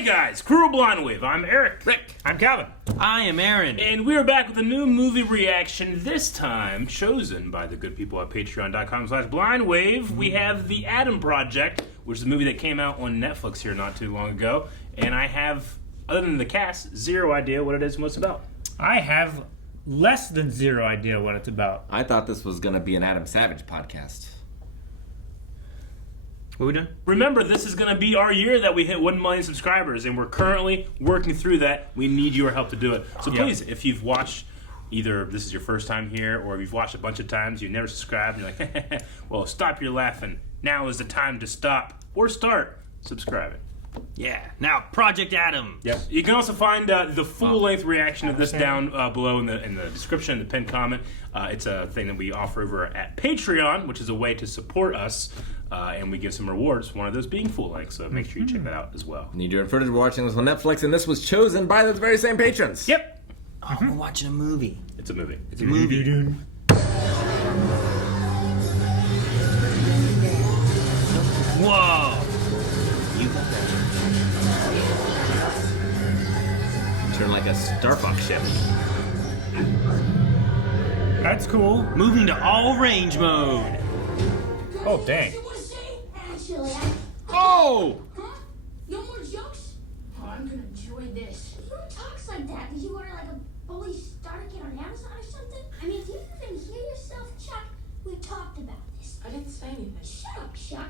Hey guys, Crew of Blind Wave. I'm Eric. Rick. I'm Calvin. I am Aaron. And we're back with a new movie reaction, this time chosen by the good people at patreon.com/blindwave. We have The Adam Project, which is a movie that came out on Netflix here not too long ago. And I have, other than the cast, zero idea what it is and what it's about. I have less than zero idea what it's about. I thought this was going to be an Adam Savage podcast. What are we doing? Remember, this is going to be our year that we hit 1 million subscribers, and we're currently working through that. We need your help to do it. So please, if you've watched, either this is your first time here, or if you've watched a bunch of times, you've never subscribed, and you're like, well, stop your laughing. Now is the time to stop or start subscribing. Yeah. Now, Project Adam. Yep. You can also find the full-length reaction of this down below in the description, the pinned comment. It's a thing that we offer over at Patreon, which is a way to support us, and we give some rewards, one of those being full-length, so make sure you check that out as well. Need your footage watching this on Netflix, and this was chosen by those very same patrons. Yep. Oh, we're watching a movie. It's a movie. It's a movie. Whoa. You got that. Turn like a Star Fox ship. That's cool. Moving to all range mode. Oh, dang. Actually, Oh! Huh? No more jokes? Oh, I'm gonna enjoy this. Who talks like that? Did you order like a bully starter kit on Amazon or something? I mean, do you even hear yourself, Chuck? We talked about this. I didn't say anything. Shut up, Chuck.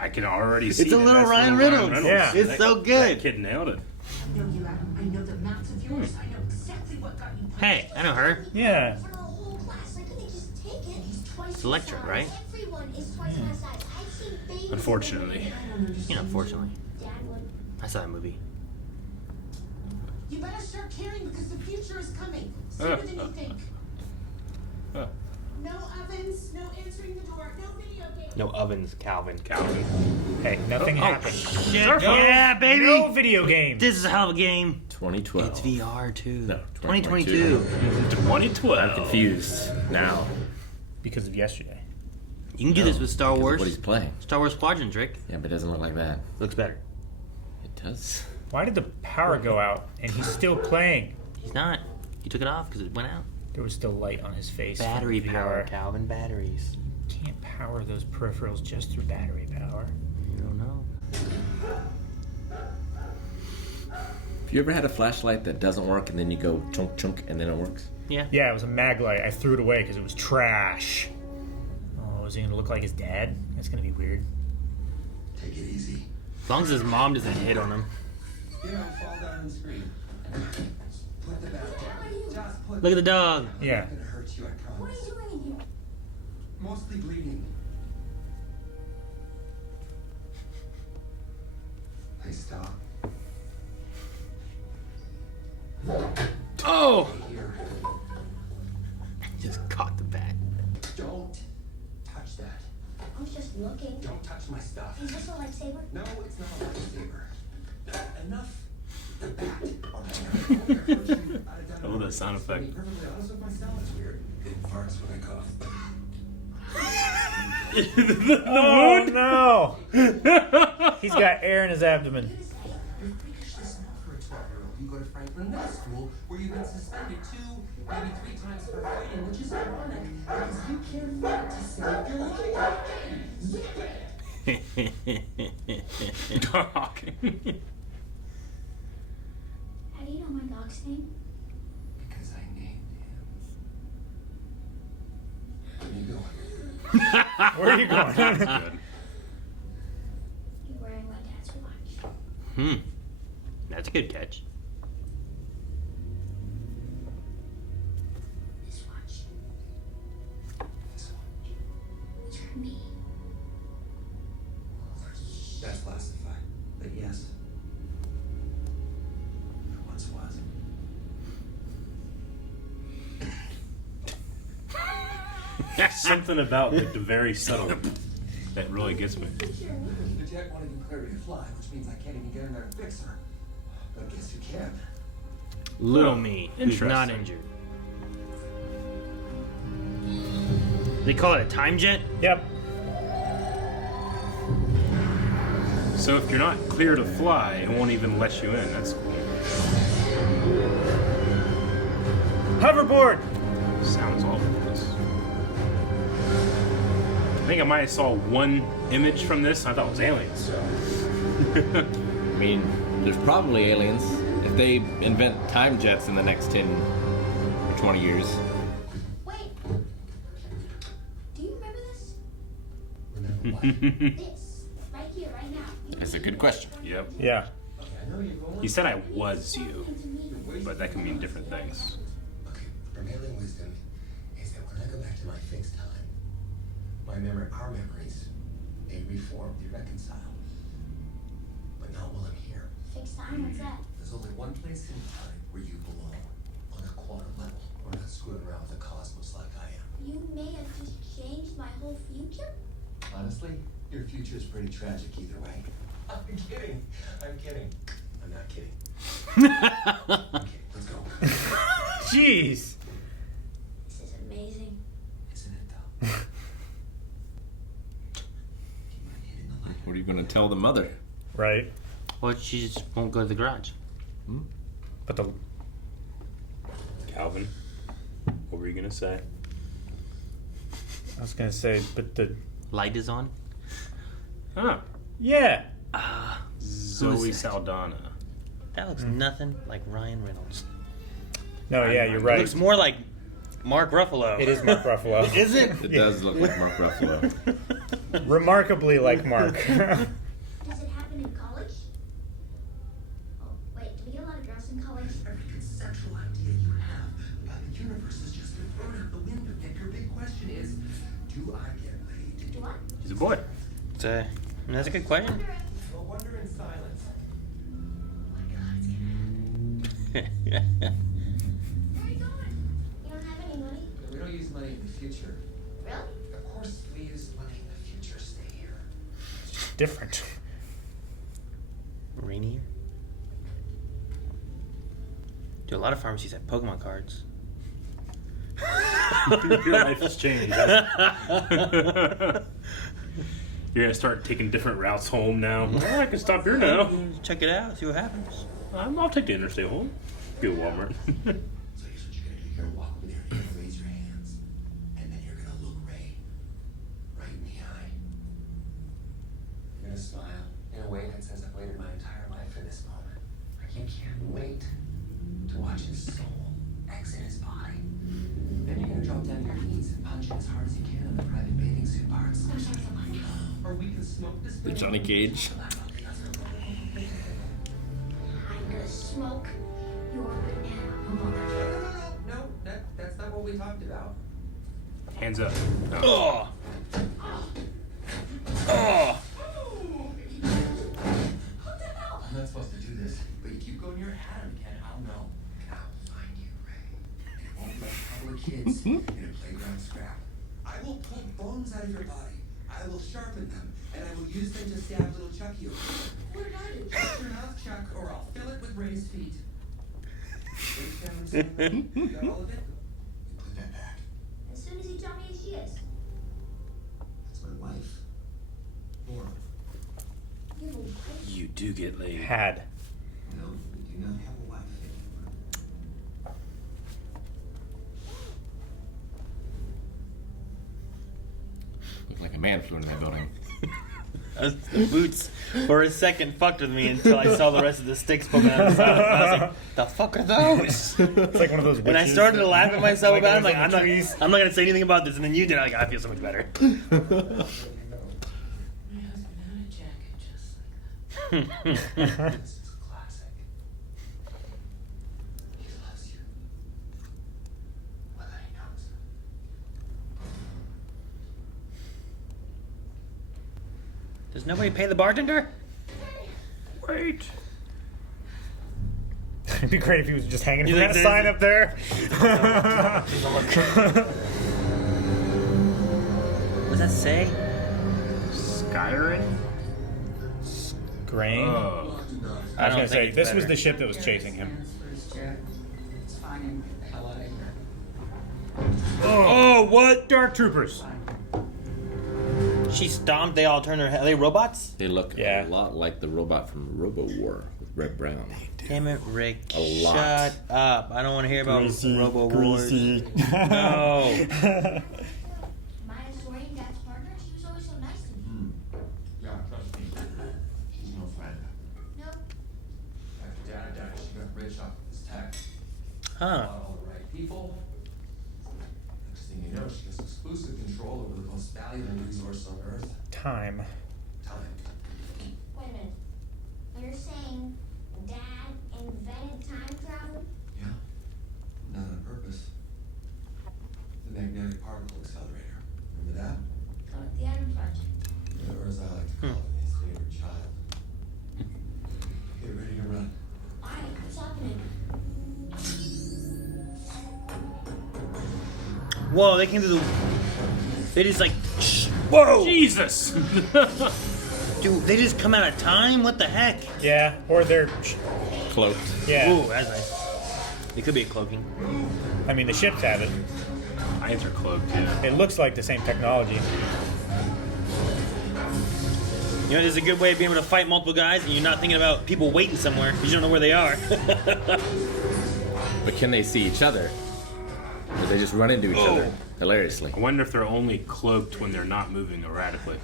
I can already see It's a that. little That's Ryan Reynolds. Yeah. It's That- so That good. kid nailed it. I know you, Adam. I know the mouths of yours. I know exactly what got you punched. Hey, I know her. Yeah. For the whole class, I couldn't just take it. He's twice It's Electra, my size. right? Everyone is twice my size. I've seen babies. Unfortunately. You know, unfortunately. Dad would. I saw that movie. You better start caring because the future is coming. Sooner than you think. No ovens, no answering the door, no video games. No ovens, Calvin. Hey, nothing happened. Shit. Star Fox. Yeah, baby. No video game. This is a hell of a game. 2012. It's VR too. No, 2022. 2012. I'm confused now. Because of yesterday. You can do this with Star Because of Wars. what he's playing. Star Wars Squadrons, Rick. Yeah, but it doesn't look like that. Looks better. It does. Why did the power go out and he's still playing? He's not. He took it off because it went out. There was still light on his face. from Battery the power, VR. Calvin. Batteries. Can't power those peripherals just through battery power. You don't know. Have you ever had a flashlight that doesn't work and then you go chunk chunk and then it works? Yeah. Yeah, it was a mag light. I threw it away because it was trash. Oh, is he gonna look like his dad? That's gonna be weird. Take it easy. As long as his mom doesn't hit on him. You don't fall down and scream. Put the bat down. Just put Look at the dog. Yeah. It's gonna hurt you, I What are promise. you doing in here? Mostly bleeding. Hey, stop. Oh! Here. Just caught the bat. Don't touch that. I was just looking. Don't touch my stuff. Is this a lightsaber? No, it's not a lightsaber. Enough. The bat. I love that sound effect. To be perfectly honest with myself, it's weird. It farts when I cough. Oh no! He's got air in his abdomen. You're freakishly small for a 12-year-old. You go to Franklin Middle School, where you've been suspended 2, maybe 3 times for fighting, which is ironic, because you can't fight to save your life. Dog. How do you know my dog's name? Because I named him. Where are you going? Where are you going? Good. You're wearing my dad's watch. That's a good catch. This watch. This one. It's for me. That's classified. But yes. It once was. Something about the very subtle that really gets me. The jet won't even clear me to fly, which means I can't even get in there and fix her. But guess who can? Little me, who's not Interesting. injured. They call it a time jet? Yep. So if you're not clear to fly, it won't even let you in. That's cool. Hoverboard! Sounds all over this. I think I might have saw one image from this. I thought it was aliens. I mean, there's probably aliens if they invent time jets in the next 10 or 20 years. Wait. Do you remember this? Remember what? This. Right here, right now. That's a good question. Yep. Yeah. Okay, I know you're going. He said I was you, To me. but that can mean different things. Okay, prevailing wisdom is that when I go back to my fixed time, our memories, they reform, they reconcile. But not while I'm here. Fixed time, what's that? There's only one place in time where you belong, on a quantum level. We're not screwing around with the cosmos like I am. You may have just changed my whole future? Honestly, your future is pretty tragic either way. I'm kidding. I'm not kidding. Okay, let's go. Jeez. This is amazing. Isn't it though? Keep on hitting the light. What are you going to tell the mother? Right. Well, she just won't go to the garage. But the Calvin, what were you gonna say? I was gonna say, but the Light is on. Huh. yeah. Zoe Who's that? Saldana. That looks nothing like Ryan Reynolds. No, yeah, you're It right. looks more like Mark Ruffalo. It is Mark Ruffalo. Is it? It does look like Mark Ruffalo. Remarkably like Mark. Does it happen in college? Oh, wait, do we get a lot of girls in college? Every conceptual idea you have about the universe has just been thrown out the window. Yet your big question is, do I get laid? Do what? He's a boy. That's a good question. No wonder in silence. Oh my god, it's gonna happen. Where are you going? You don't have any money? We don't use money in the future. Really? Of course we use money in the future. Stay here. Different. Rainier. Do a lot of pharmacies have Pokemon cards? Your life has changed. You're gonna start taking different routes home now. Oh, I can stop here now. Check it out. See what happens. I'll take the interstate home. Be a Walmart. So here's what you're gonna do. You're gonna walk over there and you're gonna raise your hands. And then you're gonna look Ray right in the eye. You're gonna smile in a way that says I've waited my entire life for this moment. Like you can't wait to watch his soul exit his body. Then you're gonna drop down your knees and punch it as hard as you can in the private bathing suit parts. Or we can smoke this The Johnny Cage. I'm gonna smoke your banana. No, that's not what we talked about. Hands up. No. Oh. Oh. What the hell? I'm not supposed to do this, but you keep going your hat on again, I'll know. And I'll find you, Ray. And it won't be like a couple of kids in a playground scrap. I will pull bones out of your body. I will sharpen them, and I will use them to stab little Chucky over. What did I do? Shut your mouth, Chuck, or I'll fill it with Ray's feet. You got all of it? You put that back. As soon as you tell me who she is. That's my wife. Laura. You have a wife? You do get laid. Had. No, we do not have a wife anymore. Looked like a man flew into that building. The boots for a second fucked with me until I saw the rest of the sticks poking out of the side. I was like, the fuck are those? It's like one of those witches. And I started to laugh at myself Like about it. those I'm on like, the trees. I'm not gonna say anything about this. And then you did. I'm like, I feel so much better. My husband had a jacket just like that. This is classic. He loves you. Whether he knows. Does nobody pay the bartender? Wait. It'd be great if he was just hanging You from think that there's- sign up there. What does that say? Skyrim? Grain. Oh. I was gonna don't say think it's this was better. the ship that was chasing him. It's fine. Get the hell out of here. Oh, what? Dark Troopers. She stomped. They all turned their head. Are they robots? They look Yeah. a lot like the robot from Robo War with Red Brown. Damn it, Rick. A lot. Shut up. I don't want to hear about Robo Wars. greasy. No. Minus Dorian, Dad's partner, she was always so nice to me. Yeah, trust me. She's no friend. Nope. After Dad died, she got rich off of his tech. Huh. Bought all the right people. Next thing you know, she has exclusive control over the most valuable resource on Earth. Time. Time. Wait a minute. You're saying Dad invented time travel? Yeah. Not on purpose. The magnetic particle accelerator. Remember that? Like the Adam Project. Or as I like to call it, his favorite child. Get ready to run. Alright, what's happening? Whoa, they came through the. They just like. Whoa! Jesus! Dude, they just come out of time? What the heck? Yeah, or they're. Cloaked. Yeah. Ooh, that's nice. It could be a cloaking. I mean, the ships have it. Eyes are cloaked, yeah. It looks like the same technology. You know, there's a good way of being able to fight multiple guys and you're not thinking about people waiting somewhere because you don't know where they are. But can they see each other? Or they just run into each other hilariously? I wonder if they're only cloaked when they're not moving erratically.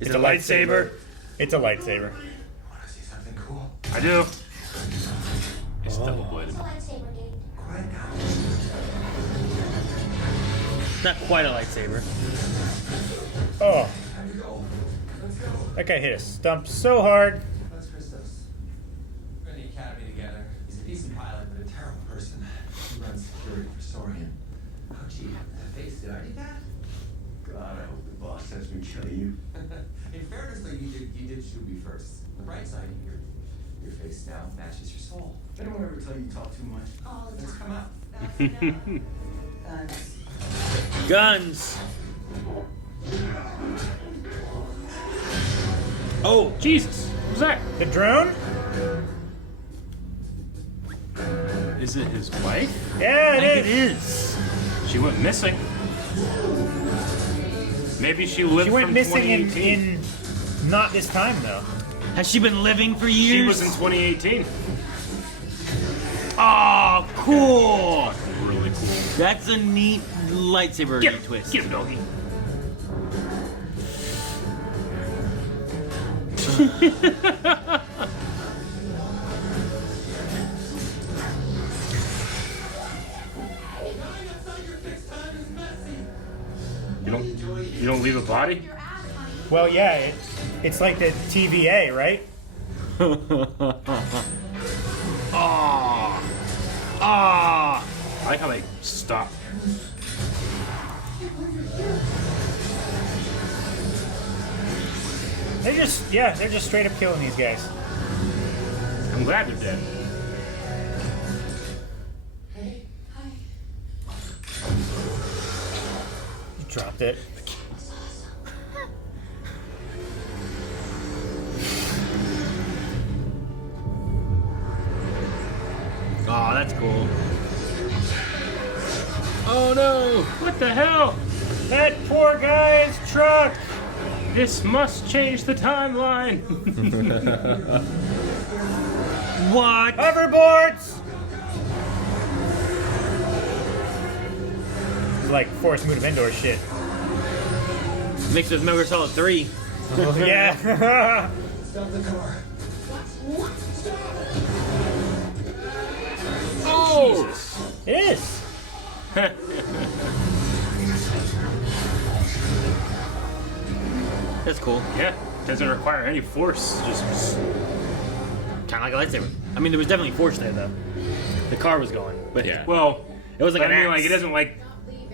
Is It's it a lightsaber. It's a lightsaber. Wanna see something cool? I do. It's double-bladed. It's a lightsaber, dude. Quiet now. Not quite a lightsaber. Oh, Time to go. Let's go. that guy hit a stump so hard. That's Christos. We're in the academy together. He's a decent pilot, but a terrible person. He runs security for Saurian. Oh, gee, that face, did I do that? God, I hope the boss lets me kill you. In fairness, though, you did shoot me first. On the bright side, your face now matches your soul. I don't ever tell you you talk too much. All the Let's time. come out. Guns! Oh, Jesus! What was that? The drone? Is it his wife? Yeah, I think it is. She went missing. Maybe she lived She went from missing 2018. in not this time though. has she been living for She years? was in 2018. Oh, cool! Really cool. That's a neat lightsaber Get him, twist. get him, doggy. You don't leave a body? Your ass, honey. Well, yeah, it's like the TVA, right? Ah! Ah! I like how they stop. They're just straight up killing these guys. I'm glad they're dead. You dropped it. Oh, that's cool. Oh no! What the hell? That poor guy's truck. This must change the timeline. What? Hoverboards. It's like Force Moon of Endor shit. Makes us Metal Gear Solid 3. Yeah. Stop the car. Oh! It is. That's cool. Yeah, doesn't require any force. Just Kind of like a lightsaber. I mean, there was definitely force there, though. The car was going. But Yeah. well, it was like but an I mean, axe. like it doesn't like.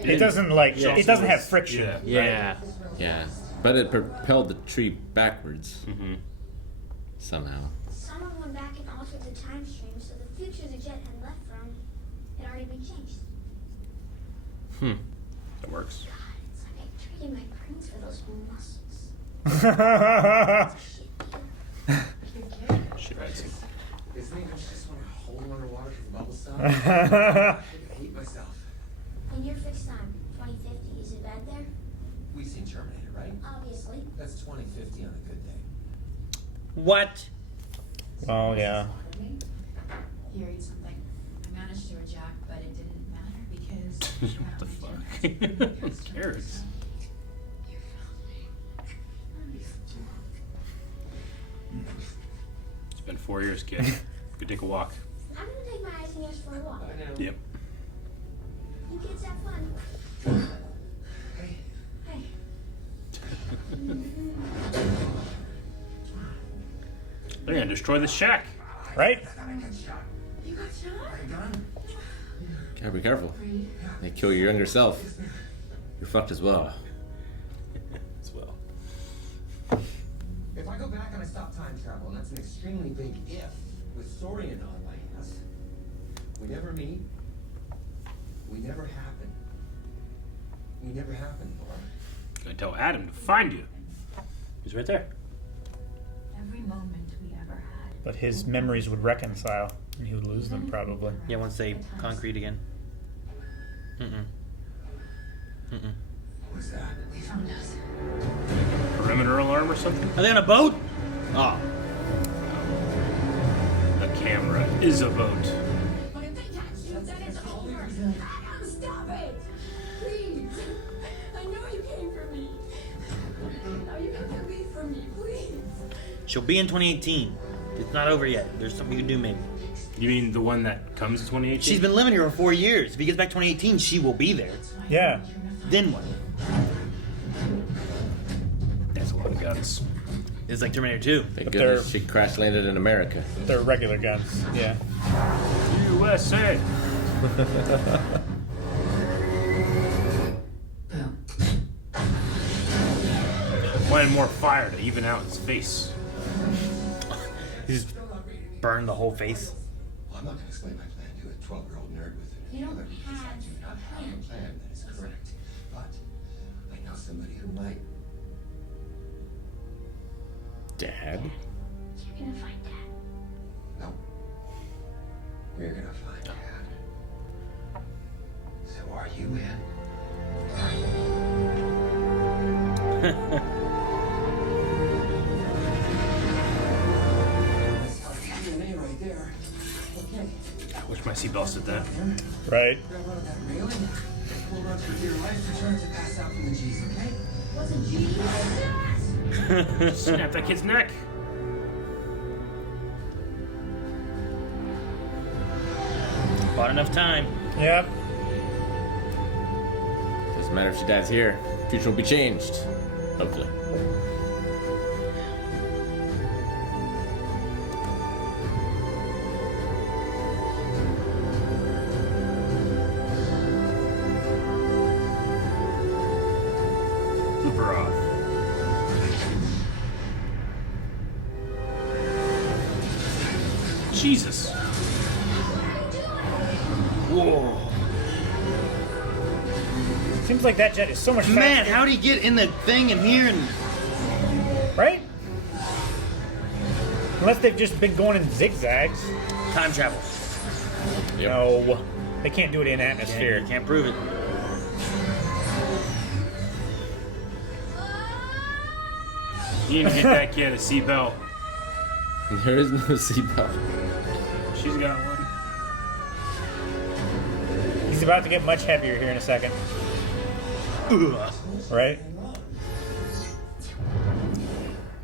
It doesn't like. Yeah. It doesn't have friction. Yeah. Yeah. Yeah. But it propelled the tree backwards. Somehow. Someone went back and altered the time stream so the future the jet had left from had already been changed. That works. God, it's like I traded my brains for those muscles. Shit, Shit, I see. Isn't it just want to hold him underwater for the bubble stop? I hate myself. When your fixed time, 2050, is it bad there? We've seen Terminator, right? Obviously. That's 2050 on a good day. What? Oh, yeah. Here, eat something. I managed to eject, but it didn't matter because What the fuck? Who cares? you found me. It's been 4 years, kid. Go take a walk. I'm gonna take my ice and yours for a walk. Yep. You kids have fun. Hey, Hey. They're gonna destroy the shack. Right? You got shot? Gotta be careful. They kill your younger self. You're fucked as well. As well. if I go back and I stop time travel, and that's an extremely big if, with Sorian on my ass, we never meet. We never happen. We never happen, Laura. Gonna tell Adam to find you. He's right there. Every moment we ever had. But his memories would reconcile, and he would lose them probably. Yeah, once they concrete again. What's that? They found us. Perimeter alarm or something? Are they on a boat? Oh. The camera is a boat. But if they catch you, then it's over. Adam, stop it! Please. I know you came for me. Now you have to leave for me, please. She'll be in 2018. It's not over yet. There's something you can do, maybe. You mean the one that comes in 2018? She's been living here for 4 years. If he gets back 2018, she will be there. Yeah. Then what? That's a lot of guns. It's like Terminator 2. Thank But goodness they're- she crash landed in America. They're regular guns. Yeah. USA. Boom. Wanted more fire to even out his face. He's burned the whole face. Well, I'm not going to explain my plan to a 12-year-old nerd with an You don't inhaler because I have do not have a plan that is correct. But I know somebody who might. Dad? You're gonna find Dad. No. We're going to find Dad. So are you in? DNA right there. Okay. I wish my seatbelts did that. Right. Grab onto that railing. Hold on for dear life to try not to pass out from the G's, okay? Wasn't Jesus? Snap that kid's neck. Bought enough time. Yep. Doesn't matter if she dies here. Future will be changed. Hopefully. Hooper off. Jesus. Whoa. Seems like that jet is so much faster. Man, how'd he get in the thing in here and... Right? Unless they've just been going in zigzags. Time travel. No. They can't do it in You atmosphere. can't prove it. You need to get that kid a seatbelt. There is no seatbelt. She's got one. He's about to get much heavier here in a second. Ugh. Right?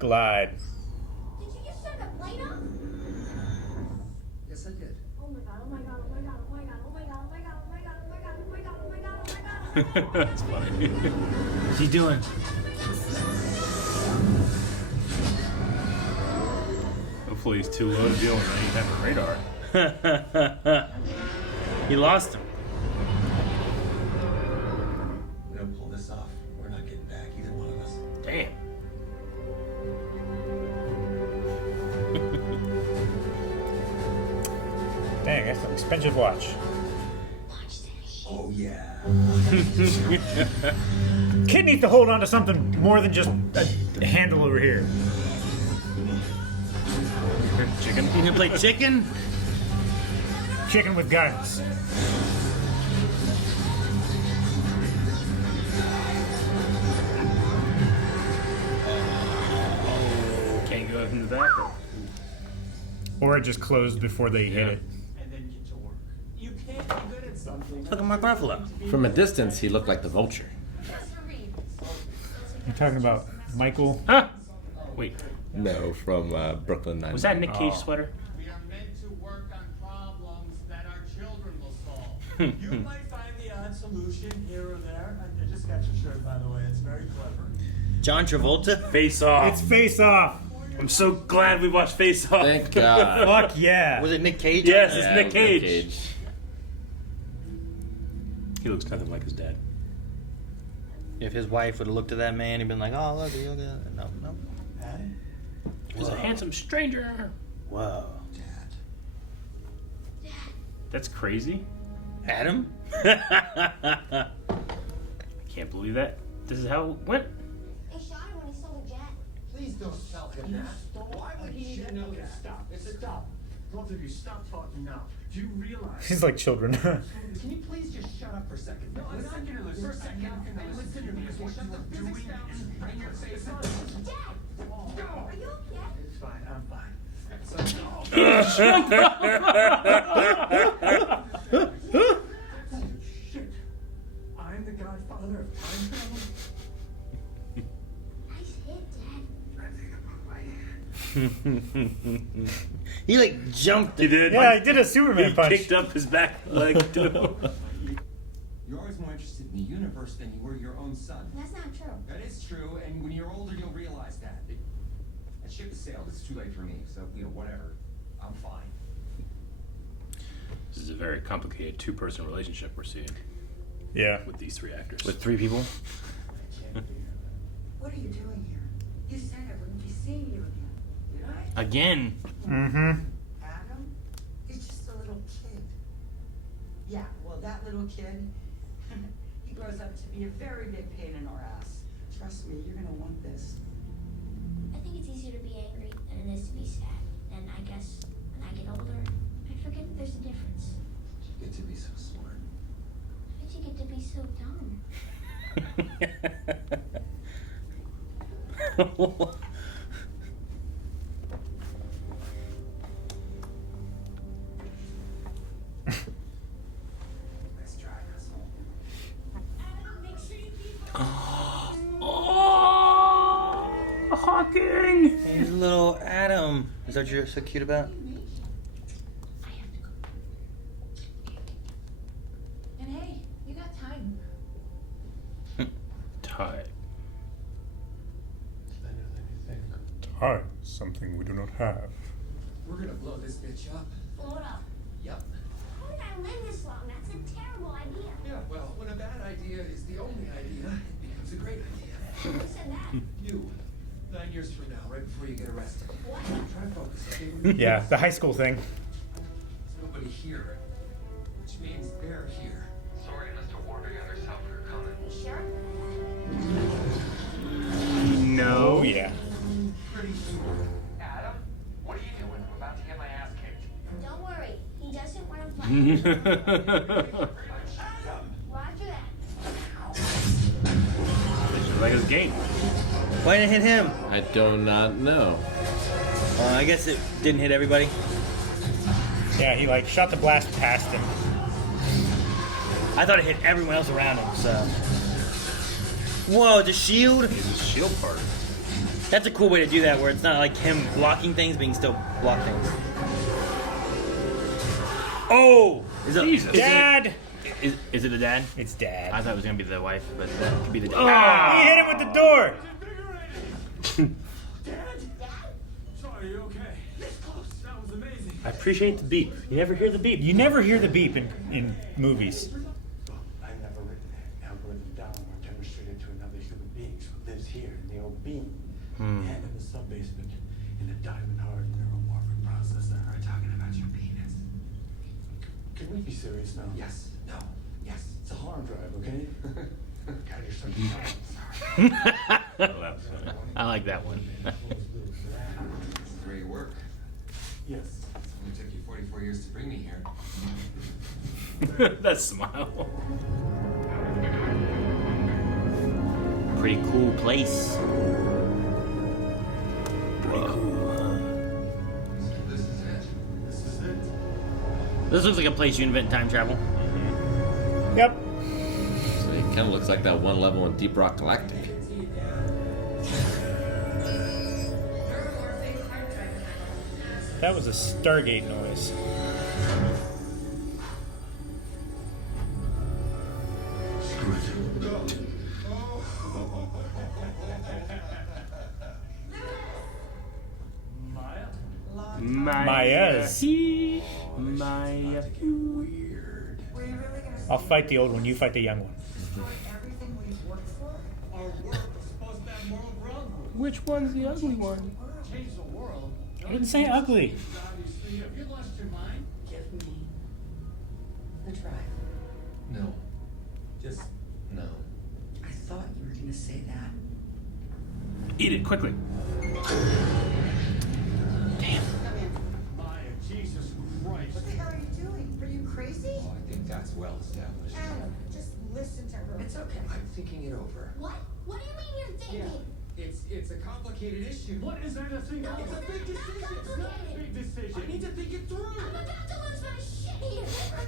Glide. Did you just turn the plate off? Yes, I did. Oh my god, oh my god, oh my god, oh my god, oh my god, oh my god, oh my god, oh my god, oh my god, oh my god, oh my god, oh my god. That's funny. What's he doing? Hopefully he's too low to deal with any type of radar. He lost him. We don't pull this off. We're not getting back, either one of us. Damn. Dang, that's an expensive watch. Oh, yeah. Kid needs to hold on to something more than just a handle over here. Chicken. You gonna play chicken? Chicken with guns. the back. Or it just closed before they hit it. And then get to work. You can't be good at something. Look at Mark Ruffalo. From a distance, he looked like the Vulture. You're talking about Michael? Huh? Wait, No, from Brooklyn Nine-Nine. was that a Nick Cage sweater? We are meant to work on problems that our children will solve. You might find the odd solution here or there. I just got your shirt, by the way. It's very clever. John Travolta. Face Off. It's Face Off! I'm so glad we watched Face Off. Thank God. Fuck yeah! Was it Nick Cage? Yes, Yeah, it's it Nick was Cage. He looks nothing like his dad. If his wife would have looked at that man, he'd been like, "Oh, look, look at that." No, no. He's a handsome stranger. Whoa. That's crazy. Adam? I can't believe that. This is how it went. They shot him when he stole the jet. Please don't tell him that. Why would he even know that? Stop. Stop. Both of you, stop talking now. Do you realize? He's like children. Can you please just shut up for a second? No, I'm not gonna listen. For a second, listen to me. Shut the physics down and bring your face on. Dad! Are you okay? It's fine. I'm fine. Shit. I'm the godfather of time travel. Nice hit, Dad. I think I broke my hand. He like jumped. He did. Yeah, he did a Superman He punch. kicked up his back leg too. You're always more interested in the universe than you were your own son. That's not true. That is true, and when you're older, you'll realize that. That ship has sailed. It's too late for me, so, whatever. I'm fine. This is a very complicated two-person relationship we're seeing Yeah. with these three actors. With 3 people. What are you doing here? You said I wouldn't be seeing you again. Did I? Again. Mm-hmm. Adam? He's just a little kid. Yeah, well, that little kid, he grows up to be a very big pain in our ass. Trust me, you're gonna want this. I think it's easier to be angry than it is to be sad. And I guess when I get older, I forget that there's a difference. You get to be so smart. I bet you get to be so dumb. Nice try, asshole. Oh, Hawking! He's little Adam. Is that what you're so cute about? And hey, you got time. Time. Time, something we do not have. We're gonna blow this bitch up. Blow it up. Yep. How did I live this long? That's a terrible idea. Yeah, well, when a bad idea is the only idea, it becomes a great idea. Who said that? You, 9 years from now, right before you get arrested. What? Try and focus, okay? Yeah, the high school thing. There's nobody here, which means they're here. Sorry, Mr. Warner, you yourself for your comment. You sure? No. Oh, yeah. Pretty sure. Adam, what are you doing? I'm about to get my ass kicked. Don't worry. He doesn't want to fight. Roger that. Like his game. Why didn't it hit him? I do not know. I guess it didn't hit everybody. Yeah, he like shot the blast past him. I thought it hit everyone else around him. So. Whoa, the shield. It's his shield part. That's a cool way to do that, where it's not like him blocking things, but he can still block things. Oh! Jesus. Dad! Is it the dad? It's I Dad. thought it was gonna be the wife, but that could be the dad. He hit him with the door! Dad? Sorry, you okay? This close. That was amazing. I appreciate the beep. You never hear the beep. You never hear the beep in movies. I've never written an algorithm down or demonstrated to another human being who lives here in the old beam and in the sub-basement in a diamond-hard neuromorphic processor. We're talking about your penis. Can we be serious now? Yes, no, yes. It's a hard drive, okay? God, you're such a I like that one. This is where you work. Yes. It only took you 44 years to bring me here. That smile. Pretty cool place. Pretty cool. This looks like a place you invent time travel. Yep. So it kind of looks like that one level in Deep Rock Galactic. That was a Stargate noise. Maya's. Maya. Weird. I'll fight the old one. You fight the young one. Everything we've worked for? Our work was supposed to have moral groundwork. Which one's the ugly one? Change the world. I didn't say ugly. Obviously, have you lost your mind? Give me the drive. No. Just no. I thought you were gonna say that. Eat it quickly. Maya, Jesus Christ. What the hell are you doing? Are you crazy? Oh, I think that's well established. Adam, just listen to her. It's okay. I'm thinking it over. What? What do you mean you're thinking? It's a complicated issue. What is there to think No, of? it's It's a big not decision. It's not a complicated. big decision. I need to think it through. I'm about to lose my shit here. Give her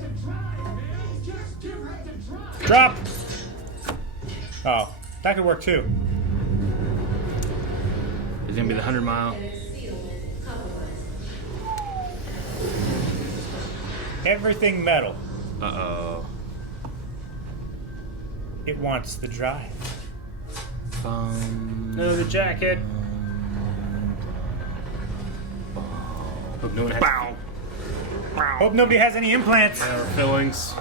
the drive, man. Just give her the drive. Drop! Oh, that could work too. It's gonna be the 100-mile. Everything metal. Uh-oh. It wants the drive. No, the jacket. Hope no one has Bow. Hope nobody has any implants. fillings.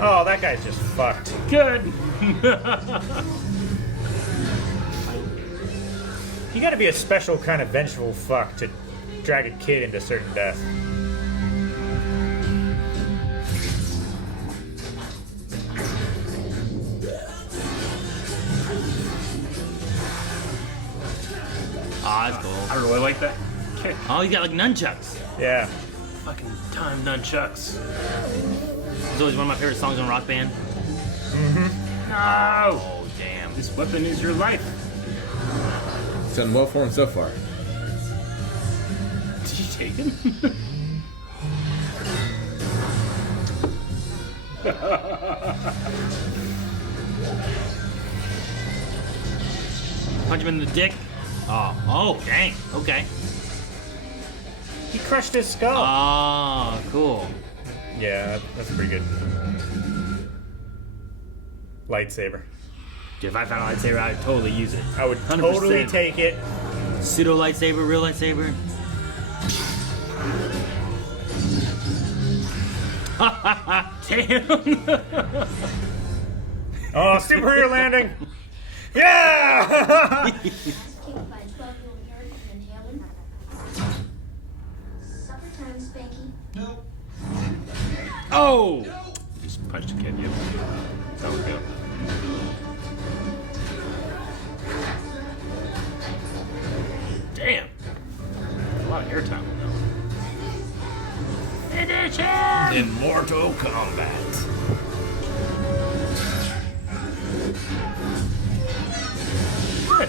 Oh, that guy's just fucked. Good. You gotta be a special kind of vengeful fuck to drag a kid into certain death. Ah, that's cool. I really like that kick. Oh, he's got like nunchucks. Yeah. Fucking time nunchucks. It's always one of my favorite songs on Rock Band. No! Oh, damn. This weapon is your life. It's done well for him so far. Did you take him? Punch him in the dick. Oh, dang. Okay. He crushed his skull. Oh, cool. Yeah, that's pretty good. Lightsaber. Dude, if I found a lightsaber, I'd totally use it. I would 100%. totally take it. Pseudo lightsaber, real lightsaber. Damn. Oh, superhero landing! Yeah! Kicked by a 12-year-old nerd and inhaled him. Supper time, Spanky. Nope. Oh! Just punched a kid, yep. That would go. Damn. A lot of airtime though. Finish him! Immortal Combat. Good.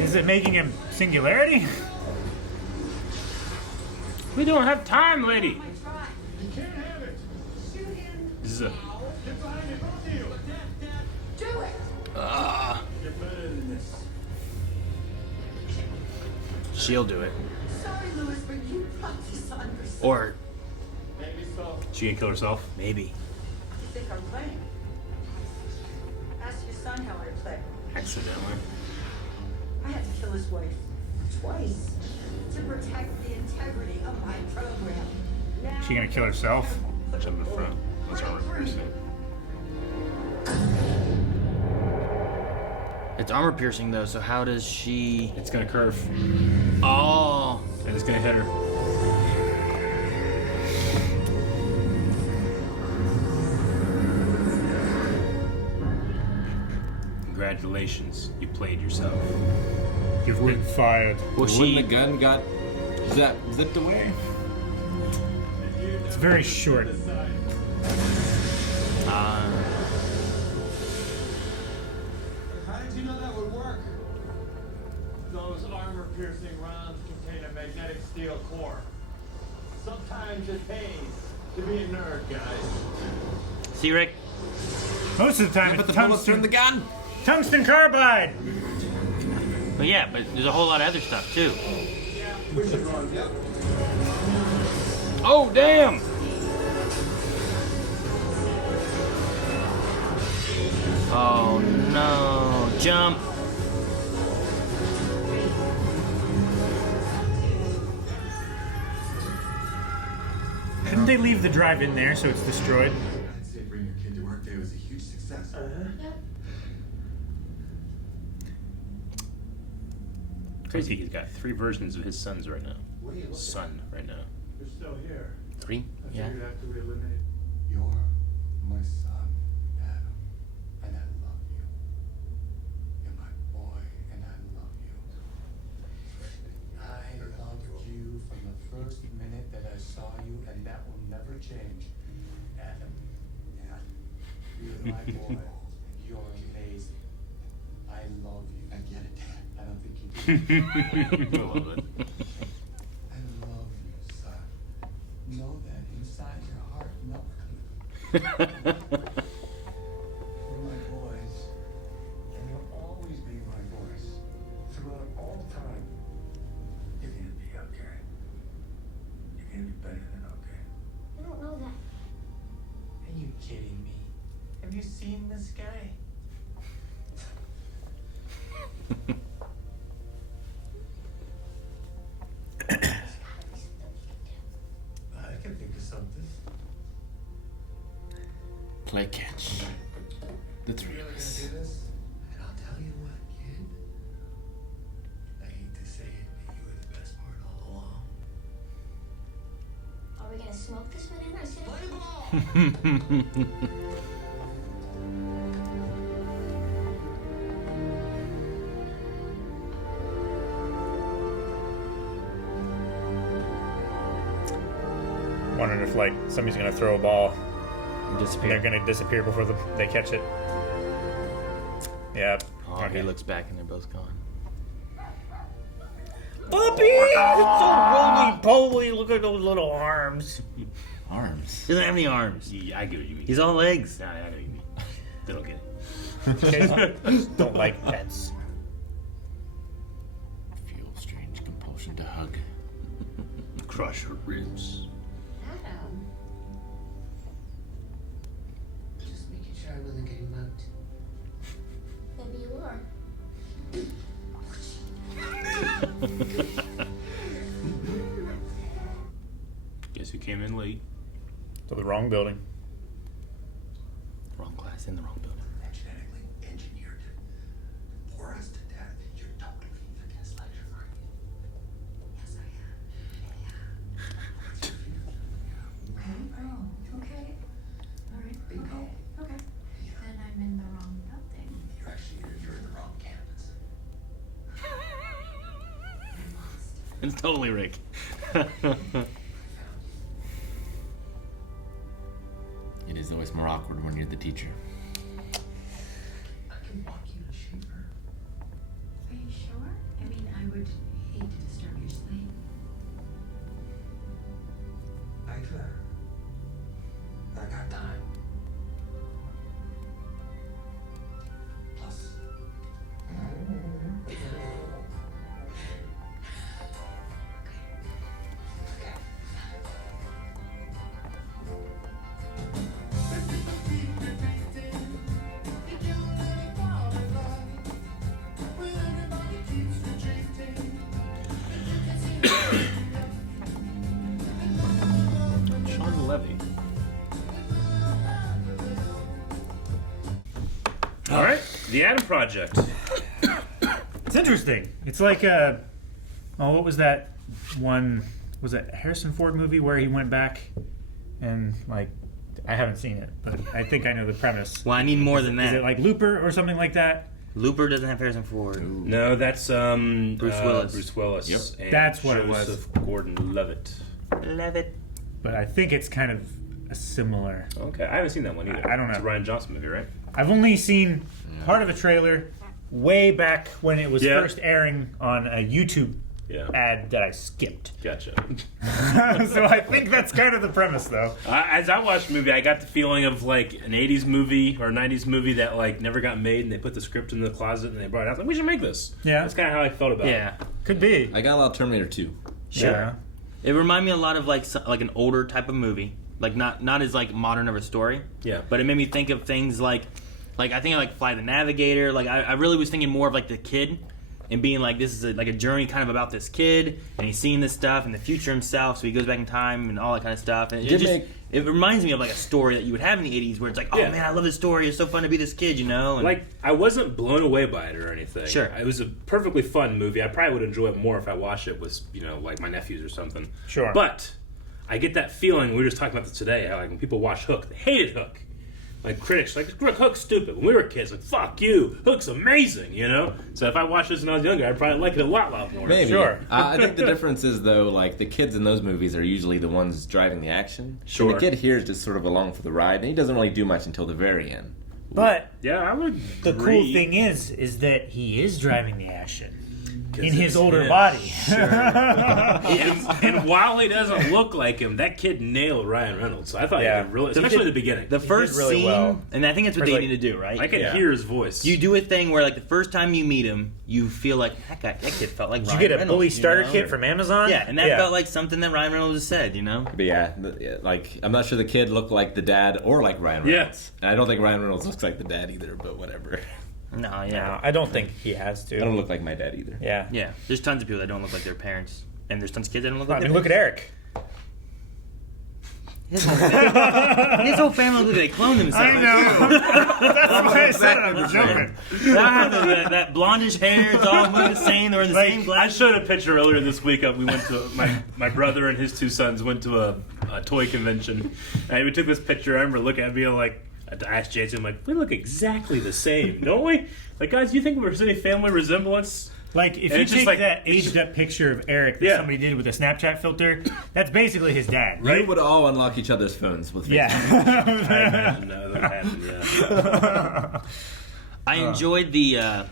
Is it making him singularity? We don't have time, lady. You can't have it. This is a Get behind it, both of you. Do it! You're better than this. She'll do it. Sorry, Louis, but you brought this on yourself. Or Maybe so. she gonna kill herself. maybe. You think I'm playing? Ask your son how I play. Accidentally. I had to kill his wife twice to protect the integrity of my program. Now, She gonna kill herself? Jump in front. That's armor piercing. It's armor piercing though, so how does she? It's gonna curve. Oh, And it's gonna hit her. Congratulations, you played yourself. You've been fired. well When she. the gun got zipped away? It's very short. How did you know Those armor-piercing rounds contain a magnetic steel core. Sometimes it pays to be a nerd, guys. See, Rick? Most of the time, But it's the bullets turn the gun. tungsten carbide. But yeah, but there's a whole lot of other stuff too. We should run. Oh, damn! Oh no! Jump! Couldn't they leave the drive in there so it's destroyed? I'd say bring your kid to work day was a huge success. Yep. Crazy, he's got 3 versions of his sons right now. What are you looking Son right now. You're still here. 3? I Yeah. figured after we eliminate. You're my son, Adam, and I love you. You're my boy, and I love you. I loved you from the first minute that I saw you, and that will never change. Adam, you're my boy. You're amazing. I love you. I get it, Dad. I don't think you do. I love it. I love you, son. Know that inside your heart. No. You're my boys, and you'll always be my boys throughout all time. You're gonna be okay. You're gonna be better than okay. I don't know that. Are you kidding me? Have you seen this guy? I can think of something. Play catch. The You three really of gonna us. do this? And I'll tell you what, kid. I hate to say it, but you were the best part all along. Are we gonna smoke this banana or sit Play ball! Wondering if like somebody's gonna throw a ball and Disappear. they're gonna disappear before they catch it. Yeah. Oh, he looks back and they're both gone. Puppy! It's so roly-poly. Look at those little arms. Arms. He doesn't have any arms. Yeah, I get what you mean. He's all legs. Nah, I know what you mean. They don't get it. Kids don't like pets. Feel strange compulsion to hug. Crush her ribs. Adam. Just making sure I wasn't getting mugged. Maybe you are. Guess who came in late? To the wrong building. Wrong class in the wrong building. And genetically engineered. Bore us to death. You're totally the gaslighter, aren't you? Yes, I am. Oh, okay. All right. Bingo. Okay. Then I'm in the wrong building. You're in the wrong campus. I'm lost. It's totally Rick. It is always more awkward when you're the teacher. I can walk you to Shaver. Are you sure? I mean, I would hate to disturb your sleep. I got time. Plus. Okay. Sean Levy. All right, the Adam Project. It's interesting. It's like what was that one? Was it Harrison Ford movie where he went back and like I haven't seen it, but I think I know the premise. Well, I need more than Is that. it like Looper or something like that? Looper doesn't have Harrison Ford. No, that's Bruce Willis. Bruce Willis. Yep. And That's what it was. Joseph Gordon-Levitt. Love it. But I think it's kind of a similar. Okay, I haven't seen that one either. I don't know. It's a Ryan Johnson movie, right? I've only seen part of a trailer, way back when it was Yeah. first airing on a YouTube Yeah. ad that I skipped. Gotcha. So I think that's kind of the premise, though. As I watched the movie, I got the feeling of like an 80s movie or a 90s movie that like never got made, and they put the script in the closet and they brought it out. Like, we should make this. Yeah. That's kind of how I felt about it. Yeah. Could be. I got a lot of Terminator 2. Sure. Yeah. It reminded me a lot of like an older type of movie, like not as like modern of a story. Yeah. But it made me think of things like I think I like Fly the Navigator. Like I really was thinking more of like the kid, and being like this is like a journey kind of about this kid, and he's seeing this stuff in the future himself, so he goes back in time and all that kind of stuff. And it reminds me of like a story that you would have in the 80s where it's like, oh Yeah. man, I love this story. It's so fun to be this kid, you know. And Like, I wasn't blown away by it or anything. Sure. It was a perfectly fun movie. I probably would enjoy it more if I watched it with, like my nephews or something. Sure. But I get that feeling, we were just talking about this today, how like when people watch Hook, they hated Hook. Like critics, like Hook's stupid. When we were kids, like fuck you, Hook's amazing, you know. So if I watched this when I was younger, I'd probably like it a lot more. Maybe. Sure. I think the difference is, though, like, the kids in those movies are usually the ones driving the action. Sure. And the kid here is just sort of along for the ride, and he doesn't really do much until the very end. But Yeah, I would. the agree. cool thing is that he is driving the action in his it's older him. body. and while he doesn't look like him, that kid nailed Ryan Reynolds. So I thought Yeah. he did really, especially the beginning. the first really scene, well. and I think that's what First, they like- need to do, right? I can Yeah. hear his voice. You do a thing where like the first time you meet him, you feel like that kid felt like Did Ryan you get a Reynolds, bully starter know? kit from Amazon? Yeah, and that felt like something that Ryan Reynolds has said, you know? But yeah, like, I'm not sure the kid looked like the dad or like Ryan Reynolds. And I don't think Ryan Reynolds looks like the dad either, but whatever. No, No, yeah. I don't think he has to. I don't look like my dad either. Yeah. Yeah, there's tons of people that don't look like their parents. And there's tons of kids that don't look like I mean, their look at Eric. His whole family look like they cloned themselves. I know. That's why I said I was joking. that blondish hair, it's all look the same. They're in the same I glasses. showed a picture earlier this week of we went to my brother and his two sons went to a toy convention, and we took this picture. I remember looking at me like, I asked Jason, I'm like, we look exactly the same, don't we? Like, guys, you think we're any family resemblance? Like, if And you it's just take like- that aged-up picture of Eric that Yeah. somebody did with a Snapchat filter, that's basically his dad. You would all unlock each other's phones with Facebook. Yeah. I imagine that happened, yeah. I enjoyed the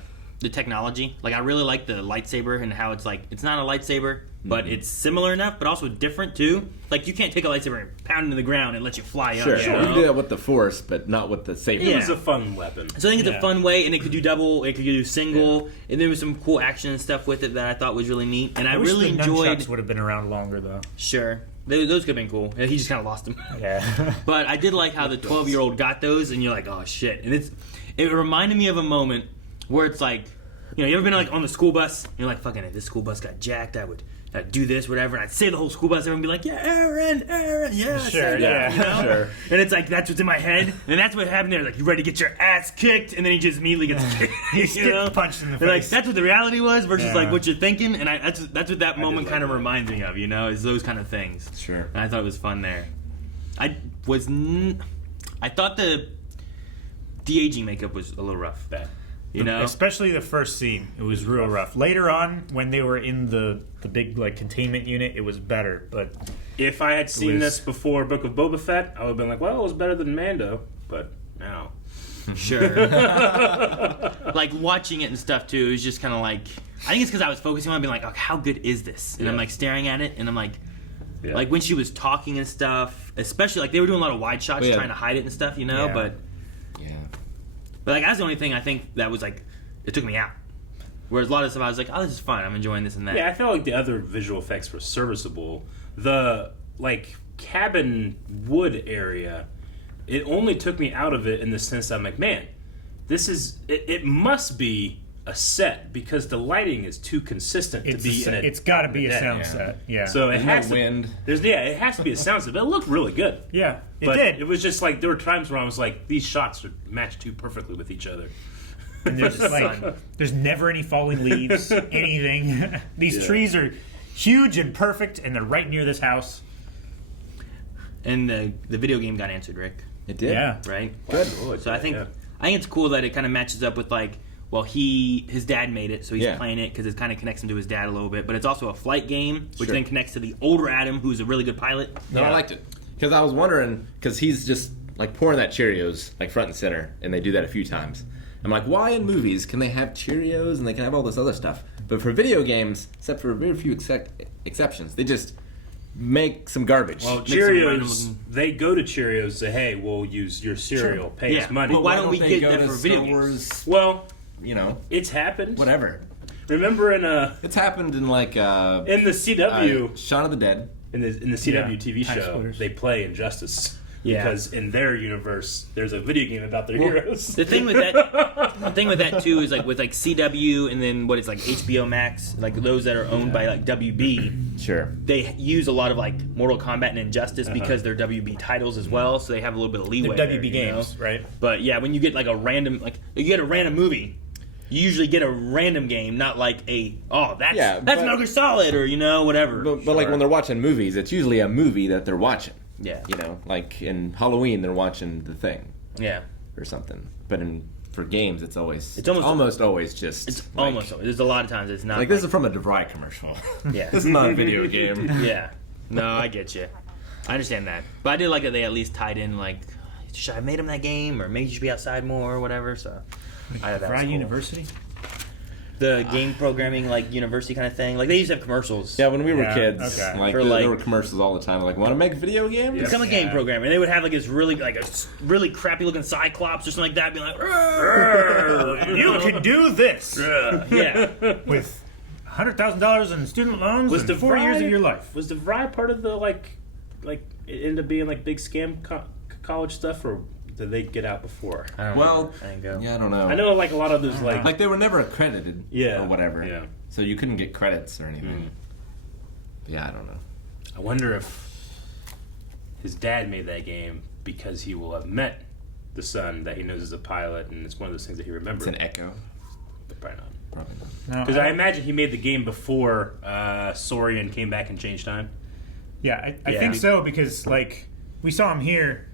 technology. Like, I really like the lightsaber and how it's like, it's not a lightsaber, but it's similar enough, but also different too. Like, you can't take a lightsaber and pound it into the ground and let you fly Sure, up. you You can know? do that with the Force, but not with the saber. It Yeah. was a fun weapon. So I think it's Yeah. a fun way, and it could do double, it could do single, and there was some cool action and stuff with it that I thought was really neat. And I, wish really the enjoyed. nunchucks would have been around longer, though. Sure, those could have been cool. He just kind of lost them. Yeah. But I did like how the 12-year-old got those, and you're like, oh shit. And it reminded me of a moment where it's like, you know, you ever been like on the school bus? And you're like, fucking, if this school bus got jacked, I'd do this, whatever. And I'd say the whole school bus, everyone would be like, yeah, Aaron, yeah, Sure, say that, yeah, you know? sure. And it's like, that's what's in my head. And that's what happened there. Like, you ready to get your ass kicked? And then he just immediately gets kicked. He gets punched in the And like, face. that's what the reality was versus Yeah. like what you're thinking. And that's what that moment like kind of that. reminds me of, you know, is those kind of things. Sure. And I thought it was fun there. I thought the de-aging makeup was a little rough. Bad. You know? Especially the first scene. It was real rough. Later on, when they were in the big, like, containment unit, it was better, but... If I had seen was- this before Book of Boba Fett, I would have been like, well, it was better than Mando, but no. Sure. Like watching it and stuff too, it was just kind of like, I think it's because I was focusing on being like, okay, how good is this? And I'm Yeah. like staring at it, and I'm like, Yeah. like when she was talking and stuff, especially like they were doing a lot of wide shots Yeah. trying to hide it and stuff, you know. Yeah. Yeah. But like that's the only thing I think that was like, it took me out. Whereas a lot of stuff I was like, oh, this is fun, I'm enjoying this and that. Yeah, I felt like the other visual effects were serviceable. The, like, cabin wood area, it only took me out of it in the sense that I'm like, man, this is, it must be a set because the lighting is too consistent to be in a... It's got to be a Yeah. sound set. Yeah. So it There's has no to, wind. it has to be a sound set, but it looked really good. yeah, it But did. it was just like, there were times where I was like, these shots are matched too perfectly with each other. And there's like, there's never any falling leaves, anything. These Yeah. trees are huge and perfect, and they're right near this house. And the video game got answered, Rick, It did. Yeah. right? Good. So I think Yeah. it's cool that it kind of matches up with like, well, his dad made it, so he's Yeah. playing it because it kind of connects him to his dad a little bit. But it's also a flight game, which Sure. then connects to the older Adam, who's a really good pilot. No, I liked it. Because I was wondering, because he's just like pouring that Cheerios like front and center, and they do that a few times. I'm like, why in movies can they have Cheerios and they can have all this other stuff? But for video games, except for very few exceptions, they just make some garbage. Well, Make some Cheerios, random- they go to Cheerios and say, hey, we'll use your cereal, pay us money. But why don't we they get go that to for Star video games? Wars? Well, You know, it's happened. whatever. Remember in It's happened in like in the CW Shaun of the Dead. in the CW Yeah, TV Time show, Splitters. they play Injustice. Yeah. Because in their universe, there's a video game about their heroes. The thing with that too is like with like CW and then what is like HBO Max, like those that are owned by like WB, Sure. they use a lot of like Mortal Kombat and Injustice because they're WB titles as well, so they have a little bit of leeway. The there, WB you games, know? right? But yeah, when you get like a random, like you get a random movie, you usually get a random game, not like that's Yeah, Metal but- Gear Solid or whatever. But like when they're watching movies, it's usually a movie that they're watching. Yeah. You know, like in Halloween, they're watching The Thing Yeah. or something. But for games, it's always It's almost- always just It's like, almost always. There's a lot of times it's not like this is from a DeVry commercial. Yeah. This is not a video game. Yeah. No, I get you. I understand that. But I did like that they at least tied in, like, should I have made him that game? Or maybe you should be outside more or whatever. So, I thought that was Fry cool. University? The game programming, like, university kind of thing. Like, they used to have commercials. Yeah, when we were Yeah, kids, okay. like, For, there like- were commercials all the time. Like, want to make video games? Become a game programmer. And they would have, like, this really, like, a really crappy looking Cyclops or something like that. Be like, You can do this yeah. with $100,000 in student loans Was and 4 DeVry- years of your life. Was DeVry part of the like it ended up being like big scam college stuff, or did they get out before? I don't Well, know. I didn't go. yeah, I don't know. I know like a lot of those Like, they were never accredited Yeah, or whatever. yeah. So you couldn't get credits or anything. Yeah, I don't know. I wonder if his dad made that game because he will have met the son that he knows is a pilot, and it's one of those things that he remembers. It's an echo. Probably not. Probably not. No, Because I imagine he made the game before Saurian came back and changed time. Yeah, I Yeah. think so because like we saw him here.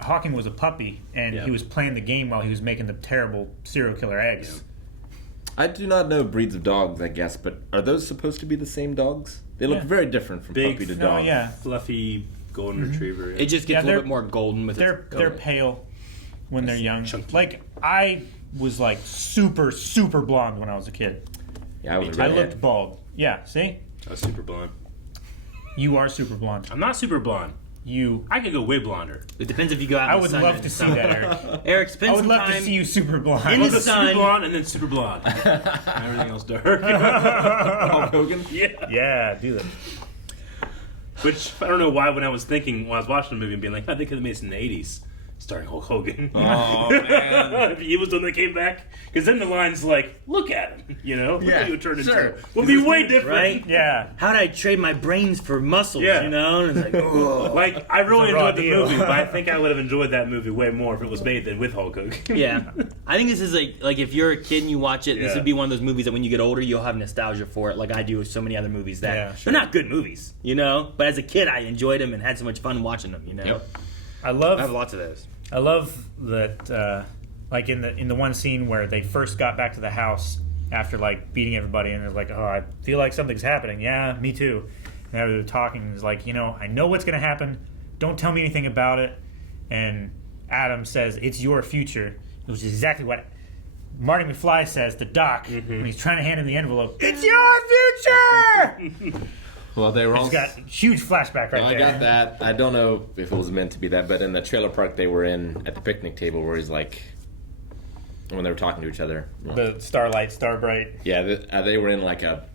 Hawking was a puppy, and Yeah. he was playing the game while he was making the terrible serial killer eggs. I do not know breeds of dogs, I guess, but are those supposed to be the same dogs? They look Yeah. very different from Big- puppy to No, dog. yeah, Fluffy golden retriever. It just Yeah, gets a little they're- bit more golden with they're its pale when they're young. Chunky. Like I was like super blonde when I was a kid. Yeah, I was I really looked bald. Yeah, see, I was super blonde. you are super blonde. I'm not super blonde. You. I could go way blonder. It depends if you go out. I in the would sun love and to see sun. that, Eric. Eric, spend I would some love time to see you super blonde. in I the was super sun. blonde and then super blonde. Everything else dark. Hulk Hogan? Yeah. Yeah, do that. Which I don't know why when I was watching the movie and being like, I think it made this in the 80s. Starring Hulk Hogan. Oh, man. He was the one that came back. Because then the line's like, look at him. You know? Look Yeah, what he would turn sure. into. Would be way different. right? Yeah. How did I trade my brains for muscles? Yeah. You know, and it's like, oh. Like, I really It's a raw enjoyed the deal. movie, but I think I would have enjoyed that movie way more if it was made than with Hulk Hogan. Yeah, I think this is like if you're a kid and you watch it, this Yeah. would be one of those movies that when you get older, you'll have nostalgia for it, like I do with so many other movies that Yeah, sure. they're not good movies, you know. But as a kid, I enjoyed them and had so much fun watching them, you know. Yep. I I have love lots of those. that like in the one scene where they first got back to the house after like beating everybody and they're like, oh, I feel like something's happening. Yeah, me too. And they were talking and it's like, you know, I know what's gonna happen. Don't tell me anything about it. And Adam says, it's your future. Which is exactly what Marty McFly says to Doc when he's trying to hand him the envelope. It's your future! Well, they were all. He's got huge flashback right I there. got that. I don't know if it was meant to be that, but in the trailer park they were in at the picnic table where he's like, when they were talking to each other. The Starlight, Starbright. Yeah, they were in like a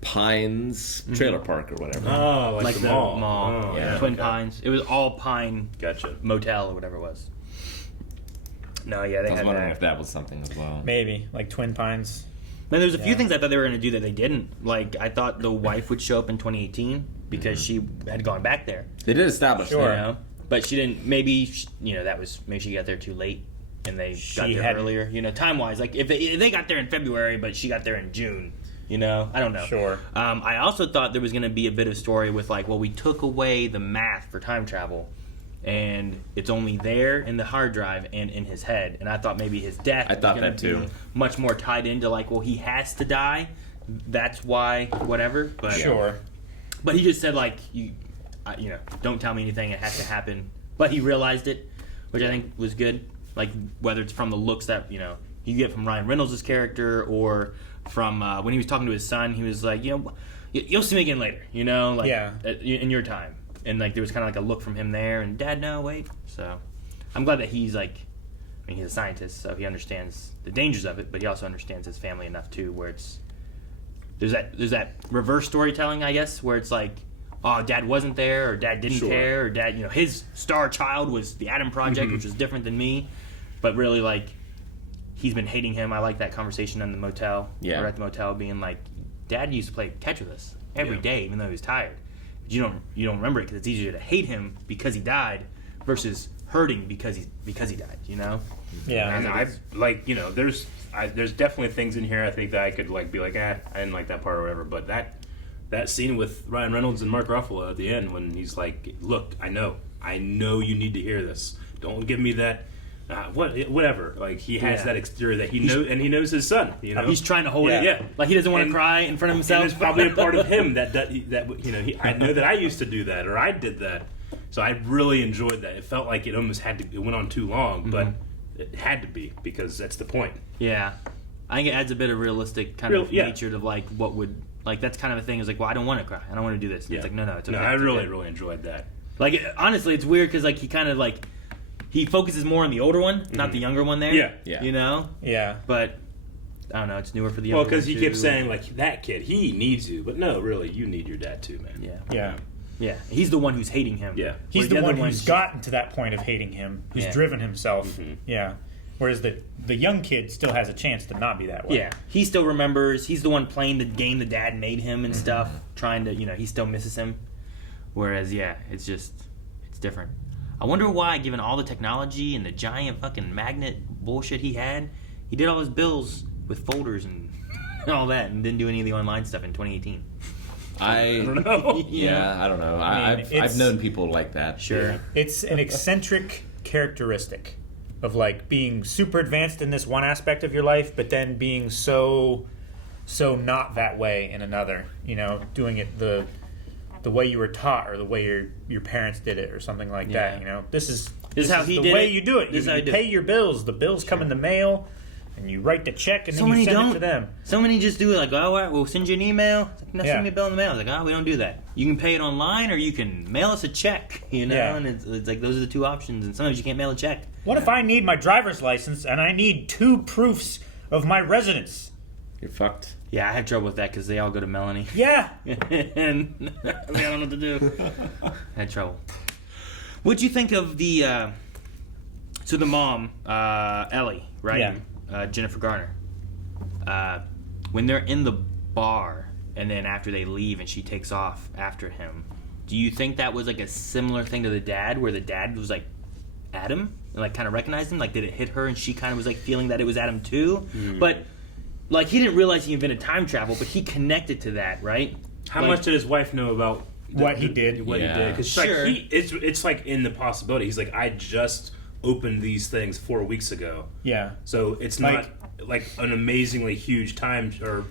Pines trailer park or whatever. Oh, Like the mall, Oh, yeah. Twin okay. Pines. It was all Pine Gotcha. Motel or whatever it was. No, yeah, they I was had wondering that. if that was something as well. Maybe, like Twin Pines. Man, there was a few Yeah. things I thought they were going to do that they didn't. Like, I thought the wife would show up in 2018 because she had gone back there. They did establish Sure. You that. know? But she didn't, maybe, that was, maybe she got there too late and they got there had- earlier. You know, time-wise. Like, if they got there in February, but she got there in June, you know? I don't know. Sure. I also thought there was going to be a bit of story with, like, well, we took away the math for time travel. And it's only there in the hard drive and in his head. And I thought maybe his death I thought was gonna that too. be much more tied into, like, well, he has to die. That's why, whatever. But Sure. But he just said, like, don't tell me anything. It has to happen. But he realized it, which I think was good. like whether it's from the looks that you get from Ryan Reynolds' character, or from when he was talking to his son, he was like, you'll see me again later, in your time, and like there was kind of like a look from him there, and Dad, no, wait. So I'm glad that he's like, he's a scientist, so he understands the dangers of it, but he also understands his family enough too, where there's that reverse storytelling, I guess, where it's like, oh, Dad wasn't there, or Dad didn't care, or Dad, his star child was the Atom Project, which was different than me, but really like he's been hating him. I like that conversation in the motel, or at the motel, being like, Dad used to play catch with us every day, even though he was tired. But you don't remember it because it's easier to hate him because he died versus hurting because he died. Yeah, and I like there's definitely things in here I think that I could like be like, I didn't like that part or whatever, but that scene with Ryan Reynolds and Mark Ruffalo at the end when he's like, look, I know you need to hear this. Don't give me that. Whatever. Like he has that exterior that he knows, and he knows his son. He's trying to hold it. Yeah, like he doesn't want to cry in front of himself. And it's probably a part of him that I know that I used to do that, or I did that. So I really enjoyed that. It felt like it almost it went on too long, but it had to be because that's the point. Yeah, I think it adds a bit of realistic kind of nature to like what would like that's kind of a thing. Is like, well, I don't want to cry. I don't want to do this. And it's like, no, it's okay. No, I really enjoyed that. Like honestly, it's weird because like he kind of like. He focuses more on the older one, not the younger one there. Yeah. Yeah. But, I don't know, it's newer for the younger one. Well, because he kept saying, like, that kid, he needs you. But no, really, you need your dad too, man. Yeah. He's the one who's hating him. Yeah. He's the one who's gotten to that point of hating him, who's driven himself. Yeah. Whereas the young kid still has a chance to not be that way. Yeah. He still remembers. He's the one playing the game the dad made him and stuff, trying to, he still misses him. Whereas, it's different. I wonder why, given all the technology and the giant fucking magnet bullshit he had, he did all his bills with folders and all that and didn't do any of the online stuff in 2018. I don't know. Yeah, I don't know. I've known people like that. Sure. Yeah. It's an eccentric characteristic of like being super advanced in this one aspect of your life, but then being so not that way in another. Doing it the way you were taught or the way your parents did it or something like that. This is how he the did way it. you do it. You pay your bills. The bills come in the mail, and you write the check, and then you send it to them. So many just do it like, oh, all right, we'll send you an email. It's like, no, send me a bill in the mail. It's like, we don't do that. You can pay it online, or you can mail us a check. And it's like those are the two options. And sometimes you can't mail a check. What if I need my driver's license and I need 2 proofs of my residence? You're fucked. Yeah, I have trouble with that because they all go to Melanie. Yeah. And I don't know what to do. I had trouble. What'd you think of the mom, Ellie, right? Yeah. Jennifer Garner. When they're in the bar and then after they leave and she takes off after him, do you think that was like a similar thing to the dad where the dad was like Adam and like kind of recognized him? Like did it hit her and she kind of was like feeling that it was Adam too? But like he didn't realize he invented time travel, but he connected to that, right? How much did his wife know about what he did? What he did? Because Sure. it's like in the possibility. He's like, I just opened these things 4 weeks ago. Yeah. So it's not like an amazingly huge time or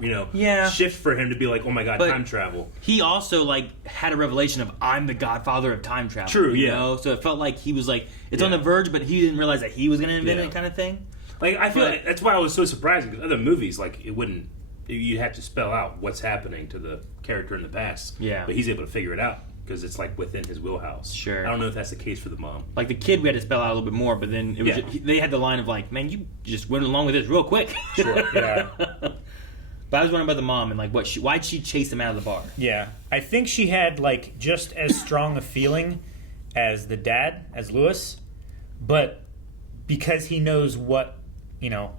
shift for him to be like, oh my god, But time travel. He also like had a revelation of I'm the godfather of time travel. True, you yeah. know? So it felt like he was like it's on the verge, but he didn't realize that he was going to invent it, kind of thing. Like I feel like that's why I was so surprised because other movies like it wouldn't. You have to spell out what's happening to the character in the past. Yeah. But he's able to figure it out because it's like within his wheelhouse. Sure. I don't know if that's the case for the mom. Like the kid, we had to spell out a little bit more, but then it was they had the line of like, "Man, you just went along with this real quick." Sure. Yeah. But I was wondering about the mom and like why'd she chase him out of the bar? Yeah, I think she had like just as strong a feeling as the dad, as Lewis, but because he knows what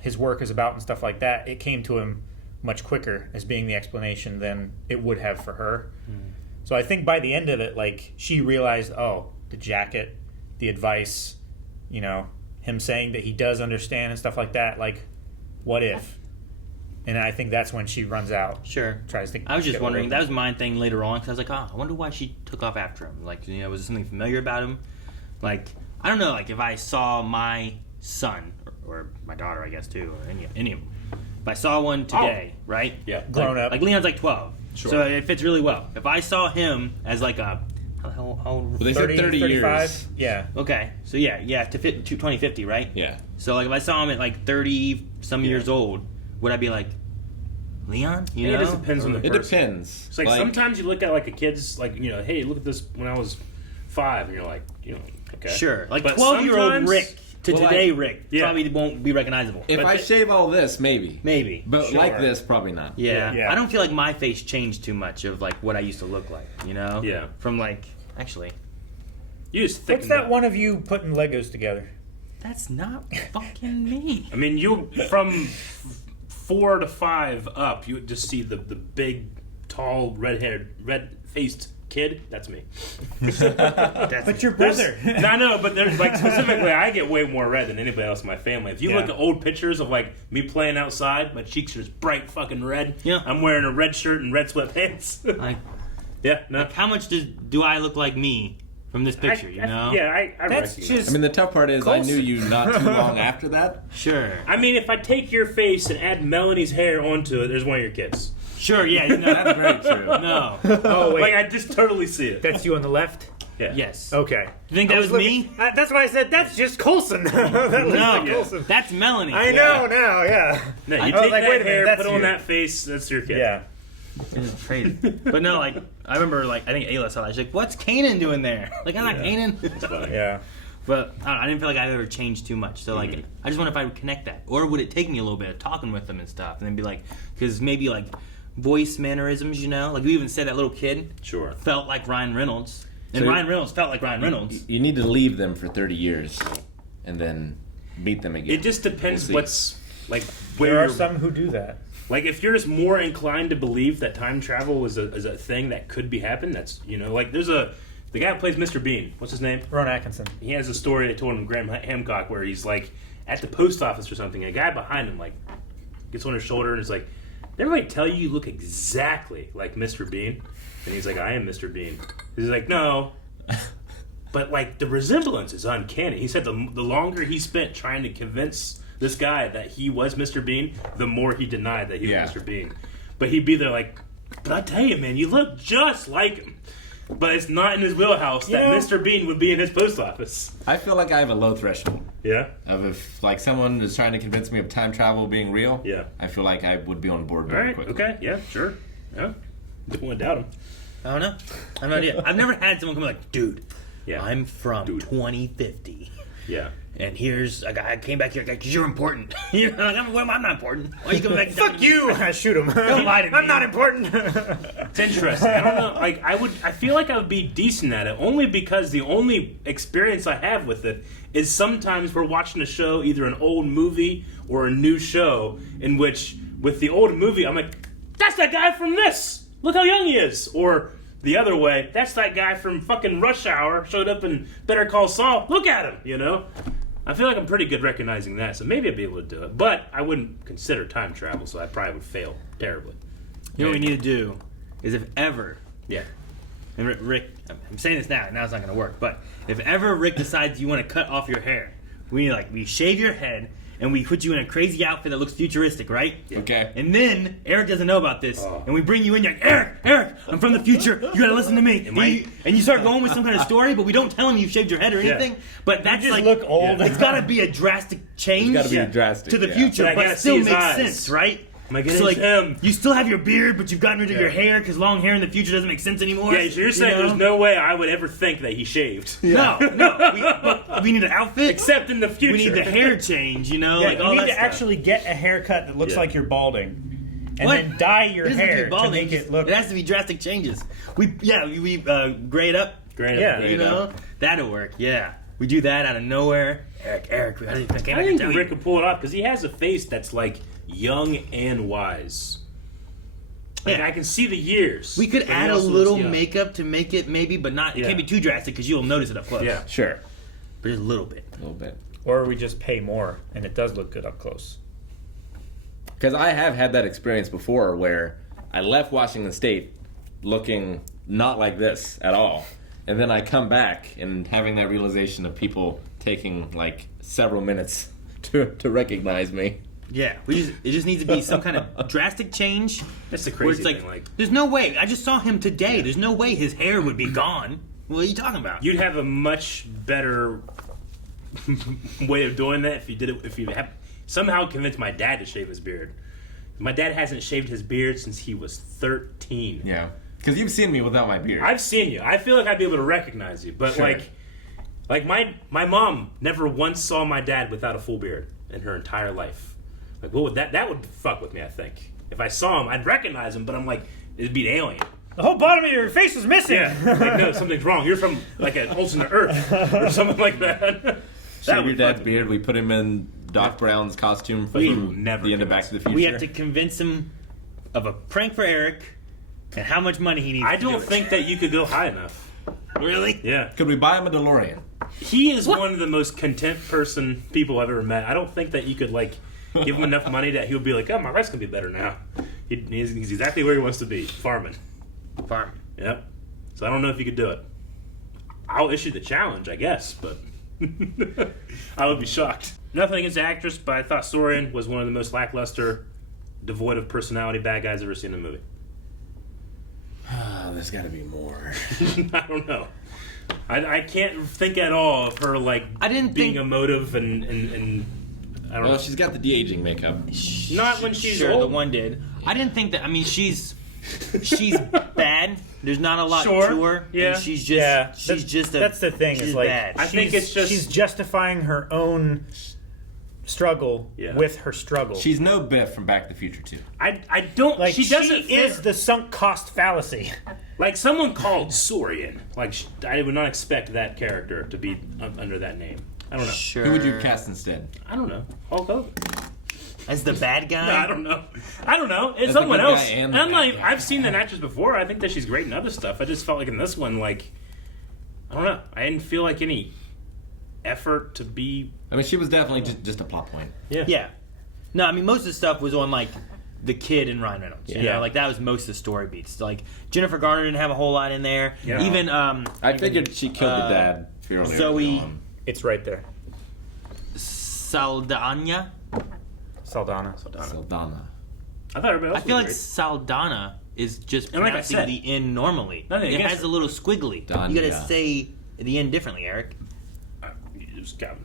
his work is about and stuff like that, it came to him much quicker as being the explanation than it would have for her. So I think by the end of it, like she realized, the jacket, the advice, him saying that he does understand and stuff like that. Like, what if? And I think that's when she runs out. Sure. Tries to. I was just wondering. That was my thing later on because I was like, I wonder why she took off after him. Like, was there something familiar about him? Like, I don't know. Like, if I saw my son or my daughter, I guess too, or any of them. If I saw one today, right? Yeah. Grown up. Like Leon's like 12. Sure. So it fits really well. If I saw him as like a how old? Well, they said 30 years. Yeah. Okay, so yeah, to 2050, right? Yeah. So like if I saw him at like 30 some years old, would I be like, Leon? You It know? just depends on the It person. depends. It's like sometimes you look at like a kid's like hey, look at this when I was 5, and you're like okay, Sure, like But 12-year-old sometimes- Rick to Well, today Rick Yeah. probably won't be recognizable. If but I they- shave all this, maybe. Maybe. But Sure. like this, probably not. Yeah. Yeah. I don't feel like my face changed too much of like what I used to look like, you know? Yeah. From like, actually, You just What's thickened that up. one of you putting Legos together? that's not fucking me. I mean, you from 4 to 5 up, you would just see the big, tall, red-faced kid. That's me. But your brother. I know, but there's like specifically, I get way more red than anybody else in my family. If you Yeah. look at old pictures of like me playing outside, my cheeks are just bright fucking red. Yeah. I'm wearing a red shirt and red sweatpants. Like, Yeah, no. like how much do I look like me from this picture, you know? I That's recognize. just. I mean, the tough part is I Coulson. knew you not too long after that. Sure. I mean, if I take your face and add Melanie's hair onto it, there's one of your kids. Sure, yeah, you know. That's very true. No. Oh wait, Like, I just totally see it. that's you on the left. Yeah. Yes. Okay. You think that was me? That's why I said that's just Coulson. that looks like No, Coulson. that's Melanie. I know now. Yeah. No, you I was take like, that wait a minute, hair, that's put on you. that face, that's your kid. Yeah. It's crazy. But no, like, I remember, like, I think Ayla saw that. She's like, what's Kanan doing there? Like, I'm not Kanan. It's funny. Yeah. But I don't know, I didn't feel like I ever changed too much. So, like, I just wonder if I would connect that. Or would it take me a little bit of talking with them and stuff? And then be like, because maybe, like, voice mannerisms, you know? Like, you even said that little kid Sure. felt like Ryan Reynolds. And So- Ryan Reynolds felt like Ryan Reynolds. You need to leave them for 30 years and then meet them again. It just depends We'll see. what's, like, where There are you're... some who do that. Like, if you're just more inclined to believe that time travel is a thing that could be happen, that's, like, there's the guy who plays Mr. Bean, what's his name? Ron Atkinson. He has a story that told him Graham Hancock where he's, like, at the post office or something, and a guy behind him, like, gets on his shoulder and is like, did everybody tell you look exactly like Mr. Bean? And he's like, I am Mr. Bean. He's like, no. But, like, the resemblance is uncanny. He said the longer he spent trying to convince this guy that he was Mr. Bean, the more he denied that he Yeah. was Mr. Bean. But he'd be there like, but I tell you, man, you look just like him. But it's not in his wheelhouse that know- Mr. Bean would be in his post office. I feel like I have a low threshold Yeah? of if like someone is trying to convince me of time travel being real. Yeah. I feel like I would be on board All very right, quickly. okay, yeah, sure. Yeah. Don't want to doubt him. I don't know. I have no idea. I've never had someone come like, dude, Yeah. I'm from Dude. 2050. Yeah. And here's a guy. I came back here because you're important. You know, like, I'm not important. Why are you coming back? Fuck you! I shoot him. Don't lie to me. I'm not important. It's interesting. I don't know. Like, I feel like I would be decent at it only because the only experience I have with it is sometimes we're watching a show, either an old movie or a new show, in which with the old movie, I'm like, that's that guy from this. Look how young he is. Or the other way, that's that guy from fucking Rush Hour, showed up in Better Call Saul. Look at him, you know? I feel like I'm pretty good recognizing that, so maybe I'd be able to do it. But I wouldn't consider time travel, so I probably would fail terribly. You know what we need to do is if ever, Yeah. and Rick, I'm saying this now it's not going to work, but if ever Rick decides you want to cut off your hair, we shave your head and we put you in a crazy outfit that looks futuristic, right? Okay. And then Eric doesn't know about this, Oh. and we bring you in. You're like, Eric, I'm from the future. You gotta listen to me. And you start going with some kind of story, but we don't tell him you shaved your head or anything. Yeah. But that's just like, look old. It's gotta be a drastic change. It's gotta be drastic, to the yeah. future, But I but gotta still see his makes eyes. sense, right? Am I getting So like, him? you still have your beard, but you've gotten rid of Yeah. your hair because long hair in the future doesn't make sense anymore. Yeah, so you're saying You know? there's no way I would ever think that he shaved. No. But we need an outfit. Except in the future. we need the hair change. You know, Yeah, like you all need that to stuff. actually get a haircut that looks Yeah. like you're balding, and What? then dye your It doesn't have to be hair to balding, make just- it look. It has to be drastic changes. We gray it up. Granted, Yeah. You know, that'll work. Yeah, we do that out of nowhere. Eric, I came back I to think tell Rick you. could pull it off because he has a face that's like young and wise. Like, Yeah. I can see the years. We could but he add a also little looks young. makeup to make it maybe, but not. It Yeah. can't be too drastic because you'll notice it up close. Yeah. Sure. but just a little bit. A little bit. Or we just pay more, and it does look good up close. Because I have had that experience before where I left Washington State looking not like this at all. And then I come back and having that realization of people taking like several minutes to recognize me. Yeah, it just needs to be some kind of drastic change. That's the Where crazy it's like, thing. Like, there's no way. I just saw him today. There's no way his hair would be gone. What are you talking about? You'd have a much better way of doing that if you did it. If you have somehow convinced my dad to shave his beard. My dad hasn't shaved his beard since he was 13. Yeah. Because you've seen me without my beard. I've seen you. I feel like I'd be able to recognize you, but Sure. like my mom never once saw my dad without a full beard in her entire life. Like, what would that would fuck with me? I think if I saw him, I'd recognize him, but I'm like, it'd be an alien. The whole bottom of your face was missing. Yeah, like no, something's wrong. You're from like an alternate Earth or something like that. Shave your dad's beard. We put him in Doc Brown's costume We from will never the end of do Back this. to the Future. We have to convince him of a prank for Eric and how much money he needs. I to do don't it. think that you could go high enough. Really. Yeah, Could we buy him a DeLorean? he is one of the most content people I've ever met. I don't think that you could like give him enough money that he would be like, oh, my life's gonna be better now. He's exactly where he wants to be, farming. Farm. Yep. So I don't know if you could do it. I'll issue the challenge, I guess, but I would be shocked. Nothing against the actress, but I thought Sorian was one of the most lackluster, devoid of personality bad guys I've ever seen in a movie. There's got to be more. I don't know. I can't think at all of her like I didn't being think- emotive and I don't Well, know. she's got the de-aging makeup. Not when she's sure, old. the one did. I didn't think that. I mean, she's bad. There's not a lot Sure, to her. yeah. And she's just a. That's the thing. She's Is like bad. I think it's just- she's justifying her own struggle Yeah. with her struggle. She's no Biff from Back to the Future 2. I don't like she doesn't fit. is the sunk cost fallacy. Like someone called Sorian. Like I would not expect that character to be under that name. I don't know. Sure. Who would you cast instead? I don't know. Hulk Hogan. As the bad guy? No, I don't know. I don't know. It's As the someone good else. guy And and the I'm bad like, guy. I've seen that actress before. I think that she's great in other stuff. I just felt like in this one, like, I don't know. I didn't feel like any effort to be. I mean, she was definitely just a plot point. Yeah. No, I mean, most of the stuff was on, like, the kid and Ryan Reynolds. You Yeah. know, like, that was most of the story beats. Like, Jennifer Garner didn't have a whole lot in there. Yeah. Even, I figured she killed the dad fairly Zoe- early on. It's right there. Saldana. Saldana. Saldana. I thought everybody else I feel was like great. Saldana is just And like I pronouncing said, the N normally. nothing It against has her. a little squiggly. Danya. You gotta say the N differently, Eric. You just got.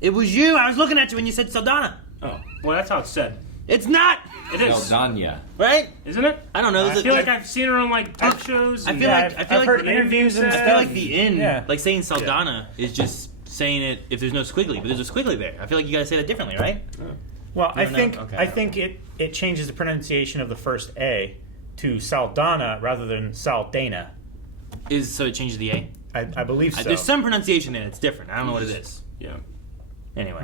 It was you. I was looking at you when you said Saldana. Oh, well, that's how it's said. It's not, It is, Saldana. right? isn't it? I don't know. I There's a- feel like I've seen her on like talk shows. I and- feel like I've heard interviews and I stuff. feel like the N, Yeah. like saying Saldana, is just saying it if there's no squiggly, but there's a squiggly there. I feel like you gotta say that differently, right? Well, I don't know? think Okay. I think it changes the pronunciation of the first A to Saldana rather than Saldana. So it changes the A. I believe so. There's some pronunciation in it. It's different. I don't know what it is. Yeah. Anyway,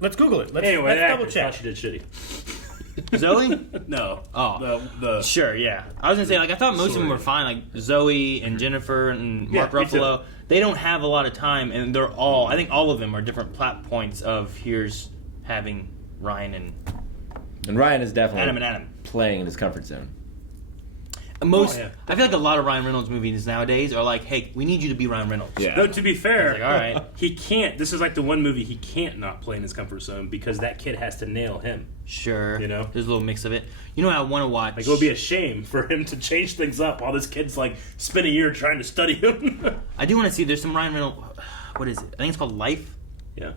Let's Google it. Let's, Anyway, let's that double actress check. thought she did shitty. Zoe. No. Oh. The Sure, yeah. I was gonna say, like, I thought most of them were fine. Like Zoe and Jennifer and Mark Yeah, me too. Ruffalo. They don't have a lot of time, and they're all. I think all of them are different plot points of here's having Ryan And Ryan is and definitely Adam and Adam. playing in his comfort zone. Most. Oh, yeah. I feel like a lot of Ryan Reynolds movies nowadays are like, hey, we need you to be Ryan Reynolds. Yeah. No, to be fair, It's like, all right. he can't. This is like the one movie he can't not play in his comfort zone because that kid has to nail him. Sure. You know? There's a little mix of it. You know what I want to watch? Like it would be a shame for him to change things up while this kid's like spend a year trying to study him. I do want to see. There's some Ryan Reynolds. What is it? I think it's called Life. Yeah.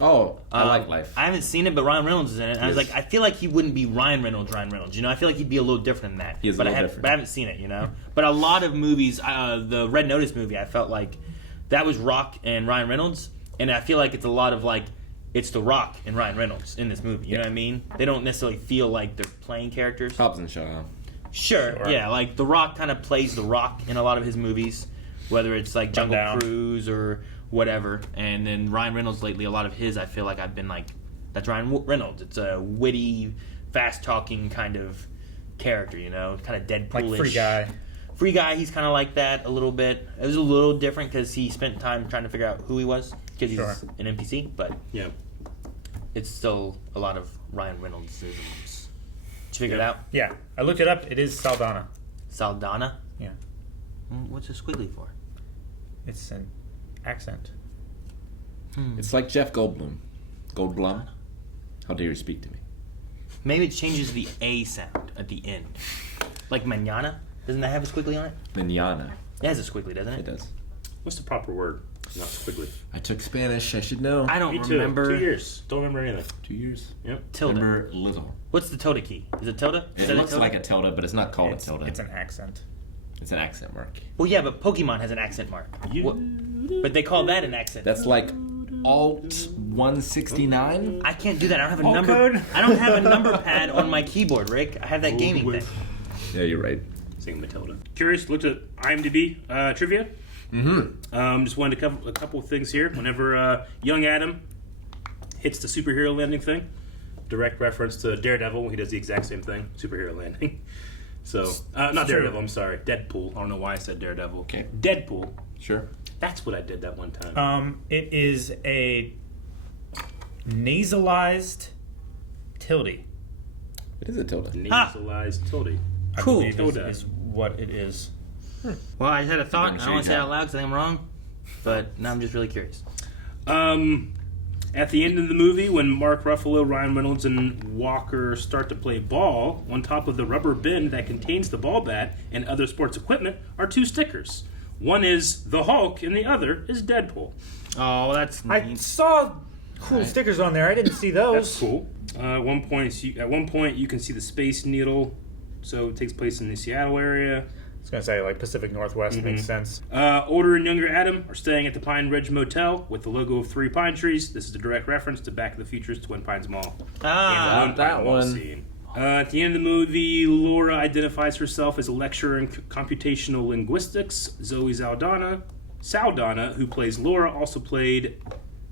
Oh, I like Life. I haven't seen it, but Ryan Reynolds is in it. And I was Yes. like, I feel like he wouldn't be Ryan Reynolds. You know, I feel like he'd be a little different than that. He is a but little different. But I haven't seen it. You know, but a lot of movies, the Red Notice movie, I felt like that was Rock and Ryan Reynolds, and I feel like it's a lot of like. It's The Rock and Ryan Reynolds in this movie. You know what I mean? They don't necessarily feel like they're playing characters. Hobbs and Shaw. Sure, yeah. Like The Rock kind of plays The Rock in a lot of his movies, whether it's like Jungle Down. Cruise or whatever. And then Ryan Reynolds lately, a lot of his, I feel like I've been like, that's Ryan Reynolds. It's a witty, fast-talking kind of character, you know, kind of Deadpool-ish. Like Free Guy. Free Guy, he's kind of like that a little bit. It was a little different because he spent time trying to figure out who he was because he's Sure. an NPC, but Yeah. it's still a lot of Ryan Reynolds-isms. Did you figure it out? Yeah, I looked it up. It is Saldana. Saldana? Yeah, What's a squiggly for? it's an accent. It's like Jeff Goldblum. Goldblum. How dare you speak to me? Maybe it changes the A sound at the end. Like manana? Doesn't that have a squiggly on it? Manana. It has a squiggly, doesn't it? It does. What's the proper word? Not squiggly. I took Spanish. I should know. I don't Me too. remember. 2 years. Don't remember anything. 2 years. Yep. Tilde. Remember little. What's the tilde key? Is it tilde? Is It that a looks tilde? like a tilde, but it's not called a tilde. It's an accent. It's an accent mark. Well, yeah, but Pokemon has an accent mark. But they call that an accent. That's like Alt 169. I can't do that. I don't have a Alt number. code? I don't have a number pad on my keyboard, Rick. I have that gaming thing. Yeah, you're right. Saying Matilda. Curious, looked at IMDb trivia. Just wanted to cover a couple of things here. Whenever young Adam hits the superhero landing thing, direct reference to Daredevil. He does the exact same thing, superhero landing. So, not Daredevil, I'm sorry. Deadpool. I don't know why I said Daredevil. Okay. Deadpool. Sure. That's what I did that one time. It is a nasalized tilde. It is a tilde. Nasalized tilde. Cool. I believe Tilde. is what it is. Well, I had a thought. I'm I sure don't want you to say it have. out loud because I think I'm wrong. But now I'm just really curious. At the end of the movie, when Mark Ruffalo, Ryan Reynolds, and Walker start to play ball, on top of the rubber bin that contains the ball bat and other sports equipment are 2 stickers. One is the Hulk, and the other is Deadpool. Oh, that's I neat. saw cool stickers on there. I didn't see those. That's cool. At one point, you can see the Space Needle, so it takes place in the Seattle area. I was gonna say like Pacific Northwest makes sense. Older and younger Adam are staying at the Pine Ridge Motel with the logo of 3 pine trees. This is a direct reference to Back to the Future's Twin Pines Mall. Ah, And the that Pine Mall one. scene. At the end of the movie, Laura identifies herself as a lecturer in computational linguistics. Zoe Saldana, who plays Laura, also played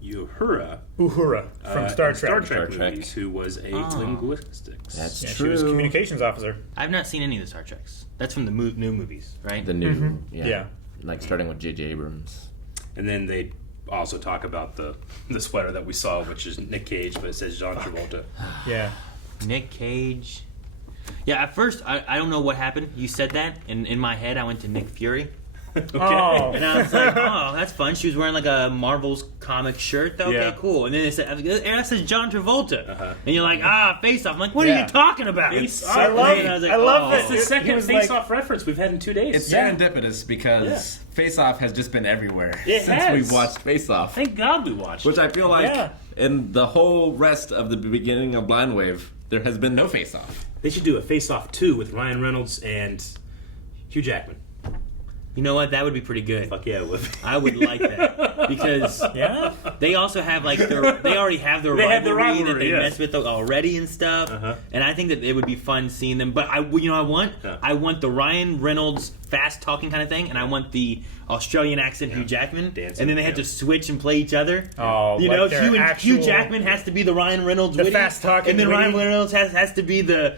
Uhura Uhura from Star Trek. Star Trek Trek. movies, who was a linguistics. That's Yeah, she true. was communications officer. I've not seen any of the Star Treks. That's from the new movies, right? The new. Yeah. Yeah. Like starting with J.J. Abrams. And then they also talk about the sweater that we saw, which is Nick Cage, but it says John Travolta. Yeah. Nick Cage. Yeah, at first, I don't know what happened. You said that, and in my head, I went to Nick Fury. Oh. And I was like, oh, that's fun. She was wearing like a Marvel's comic shirt. Okay, Yeah. cool. And then it said, that says John Travolta. Uh-huh. And you're like, Face Off. I'm like, what are Yeah. you talking about? Face I Off. love And it. I was like, I love oh. that. It's the It second was face-off reference we've had in 2 days. It's Yeah. serendipitous because Face Off has just been everywhere It since has. we've watched Face Off. Thank God we watched Which it. I feel like Yeah. in the whole rest of the beginning of Blind Wave, there has been no Face Off. They should do a Face-Off 2 with Ryan Reynolds and Hugh Jackman. You know what? That would be pretty good. Fuck yeah, it would. I would like that because Yeah. they also have like they already have their They have the rivalry that rivalry, they yes. mess with already and stuff. Uh-huh. And I think that it would be fun seeing them. But I want the Ryan Reynolds fast talking kind of thing, and I want the Australian accent Hugh Jackman, Dancing, and then they have yeah. to switch and play each other. Oh, You like know, their Hugh actual- Jackman has to be the Ryan Reynolds The witty, fast-talking and then Ryan witty. Reynolds has to be the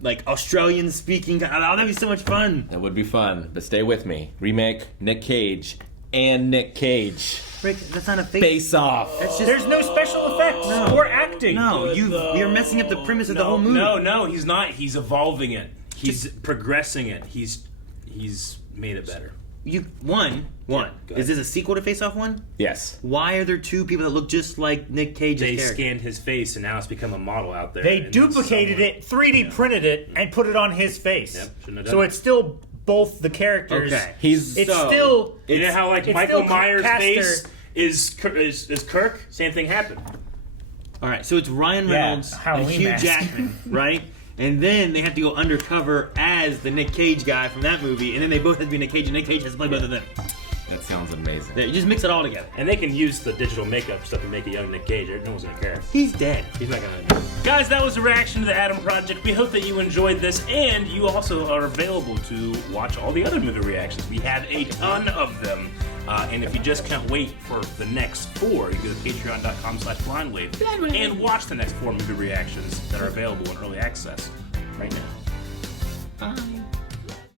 like Australian speaking. Oh, that'd be so much fun. That would be fun, but stay with me. Remake Nick Cage and Nick Cage. Rick, that's not a face. Face Off. That's just There's no special effects or acting. no. You're messing up the premise of the whole movie. No, he's not. He's evolving it. He's progressing it. He's made it better. One. go Is ahead. this a sequel to Face Off 1? Yes. Why are there 2 people that look just like Nick Cage's They character? scanned his face, and now it's become a model out there. They and duplicated someone- it, 3D printed it, and put it on his face. Yep, shouldn't have done So it. it's still both the characters. Okay. He's It's So, still. You know how like it's Michael still Myers' Castor. face is Kirk? Same thing happened. All right, so it's Ryan Yeah, Reynolds and Halloween Hugh mask. Jackman, right? And then they have to go undercover as the Nick Cage guy from that movie, and then they both have to be Nick Cage, and Nick Cage has to play both of them. That sounds amazing. You just mix it all together. And they can use the digital makeup stuff to make a young Nick Cage. No one's gonna care. He's dead. He's not gonna. Guys, that was a reaction to the Adam Project. We hope that you enjoyed this, and you also are available to watch all the other movie reactions. We have a ton of them. And if you just can't wait for the next 4, you go to patreon.com/blindwave and watch the next 4 movie reactions that are available in early access right now.